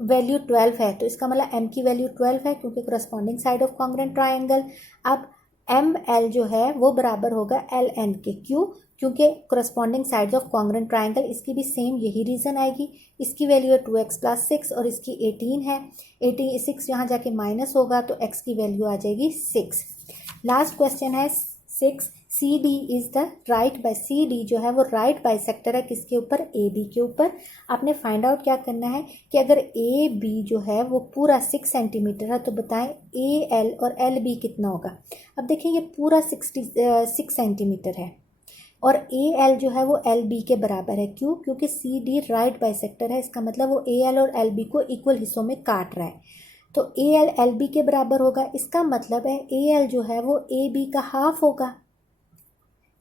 वैल्यू 12 है, तो इसका मतलब m की वैल्यू 12 है क्योंकि corresponding side of congruent triangle. अब ML जो है वो बराबर होगा LN के, क्यों, क्योंकि corresponding sides of congruent triangle, इसकी भी सेम यही रीज़न आएगी, इसकी वैल्यू है 2x + 6 और इसकी 18 है, 6 यहाँ जाके माइनस होगा तो x की वैल्यू आ जाएगी 6। लास्ट क्वेश्चन है 6, CD is the right bi, CD जो है वो राइट बाइसेक्टर है किसके ऊपर, AB के ऊपर। आपने फाइंड आउट क्या करना है कि अगर AB जो है वो पूरा 6 सेंटीमीटर है, तो बताएं AL और LB कितना होगा। अब देखिए ये पूरा 6 सेंटीमीटर है, और AL जो है वो LB के बराबर है, क्यों, क्योंकि CD राइट बाइसेक्टर है, इसका मतलब वो AL और LB को इक्वल हिस्सों में काट रहा है। तो ए एल एल बी के बराबर होगा। इसका मतलब है ए एल जो है वो ए बी का हाफ होगा।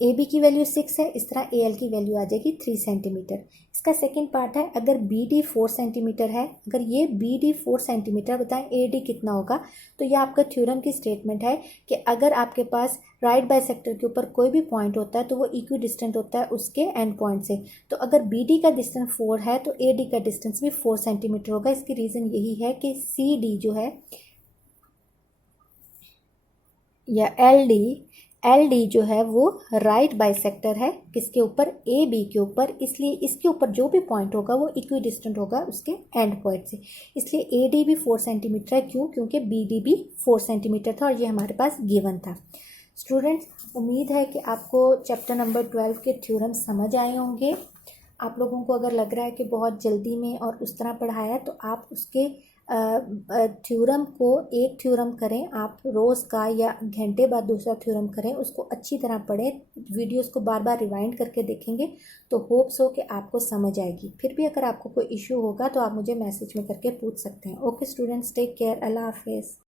ए बी की वैल्यू 6 है, इस तरह ए एल की वैल्यू आ जाएगी 3 सेंटीमीटर। इसका सेकंड पार्ट है, अगर बी डी 4 सेंटीमीटर है, अगर ये बी डी 4 सेंटीमीटर, बताएं ए डी कितना होगा। तो ये आपका थ्योरम की स्टेटमेंट है कि अगर आपके पास राइट बाइसेक्टर के ऊपर कोई भी पॉइंट होता है तो वो इक्वी डिस्टेंट होता है उसके एंड पॉइंट से। तो अगर बी डी का डिस्टेंस 4 है तो ए डी का डिस्टेंस भी 4 सेंटीमीटर होगा। इसकी रीज़न यही है कि सी डी जो है या एल डी जो है वो राइट बाइसेक्टर है किसके ऊपर, ए बी के ऊपर, इसलिए इसके ऊपर जो भी पॉइंट होगा वो इक्वी डिस्टेंट होगा उसके एंड पॉइंट से। इसलिए ए डी भी 4 सेंटीमीटर है, क्यों, क्योंकि बी डी भी 4 सेंटीमीटर था और ये हमारे पास गिवन था। स्टूडेंट्स, उम्मीद है कि आपको चैप्टर नंबर 12 के थ्योरम समझ आए होंगे। आप लोगों को अगर लग रहा है कि बहुत जल्दी में और उस तरह पढ़ाया तो आप उसके थ्योरम को एक थ्योरम करें, आप रोज़ का या घंटे बाद दूसरा थ्योरम करें, उसको अच्छी तरह पढ़ें, वीडियोस को बार बार रिवाइंड करके देखेंगे तो होप्स हो कि आपको समझ आएगी। फिर भी अगर आपको कोई इश्यू होगा तो आप मुझे मैसेज में करके पूछ सकते हैं। ओके स्टूडेंट्स, टेक केयर, अल्लाह हाफिज़।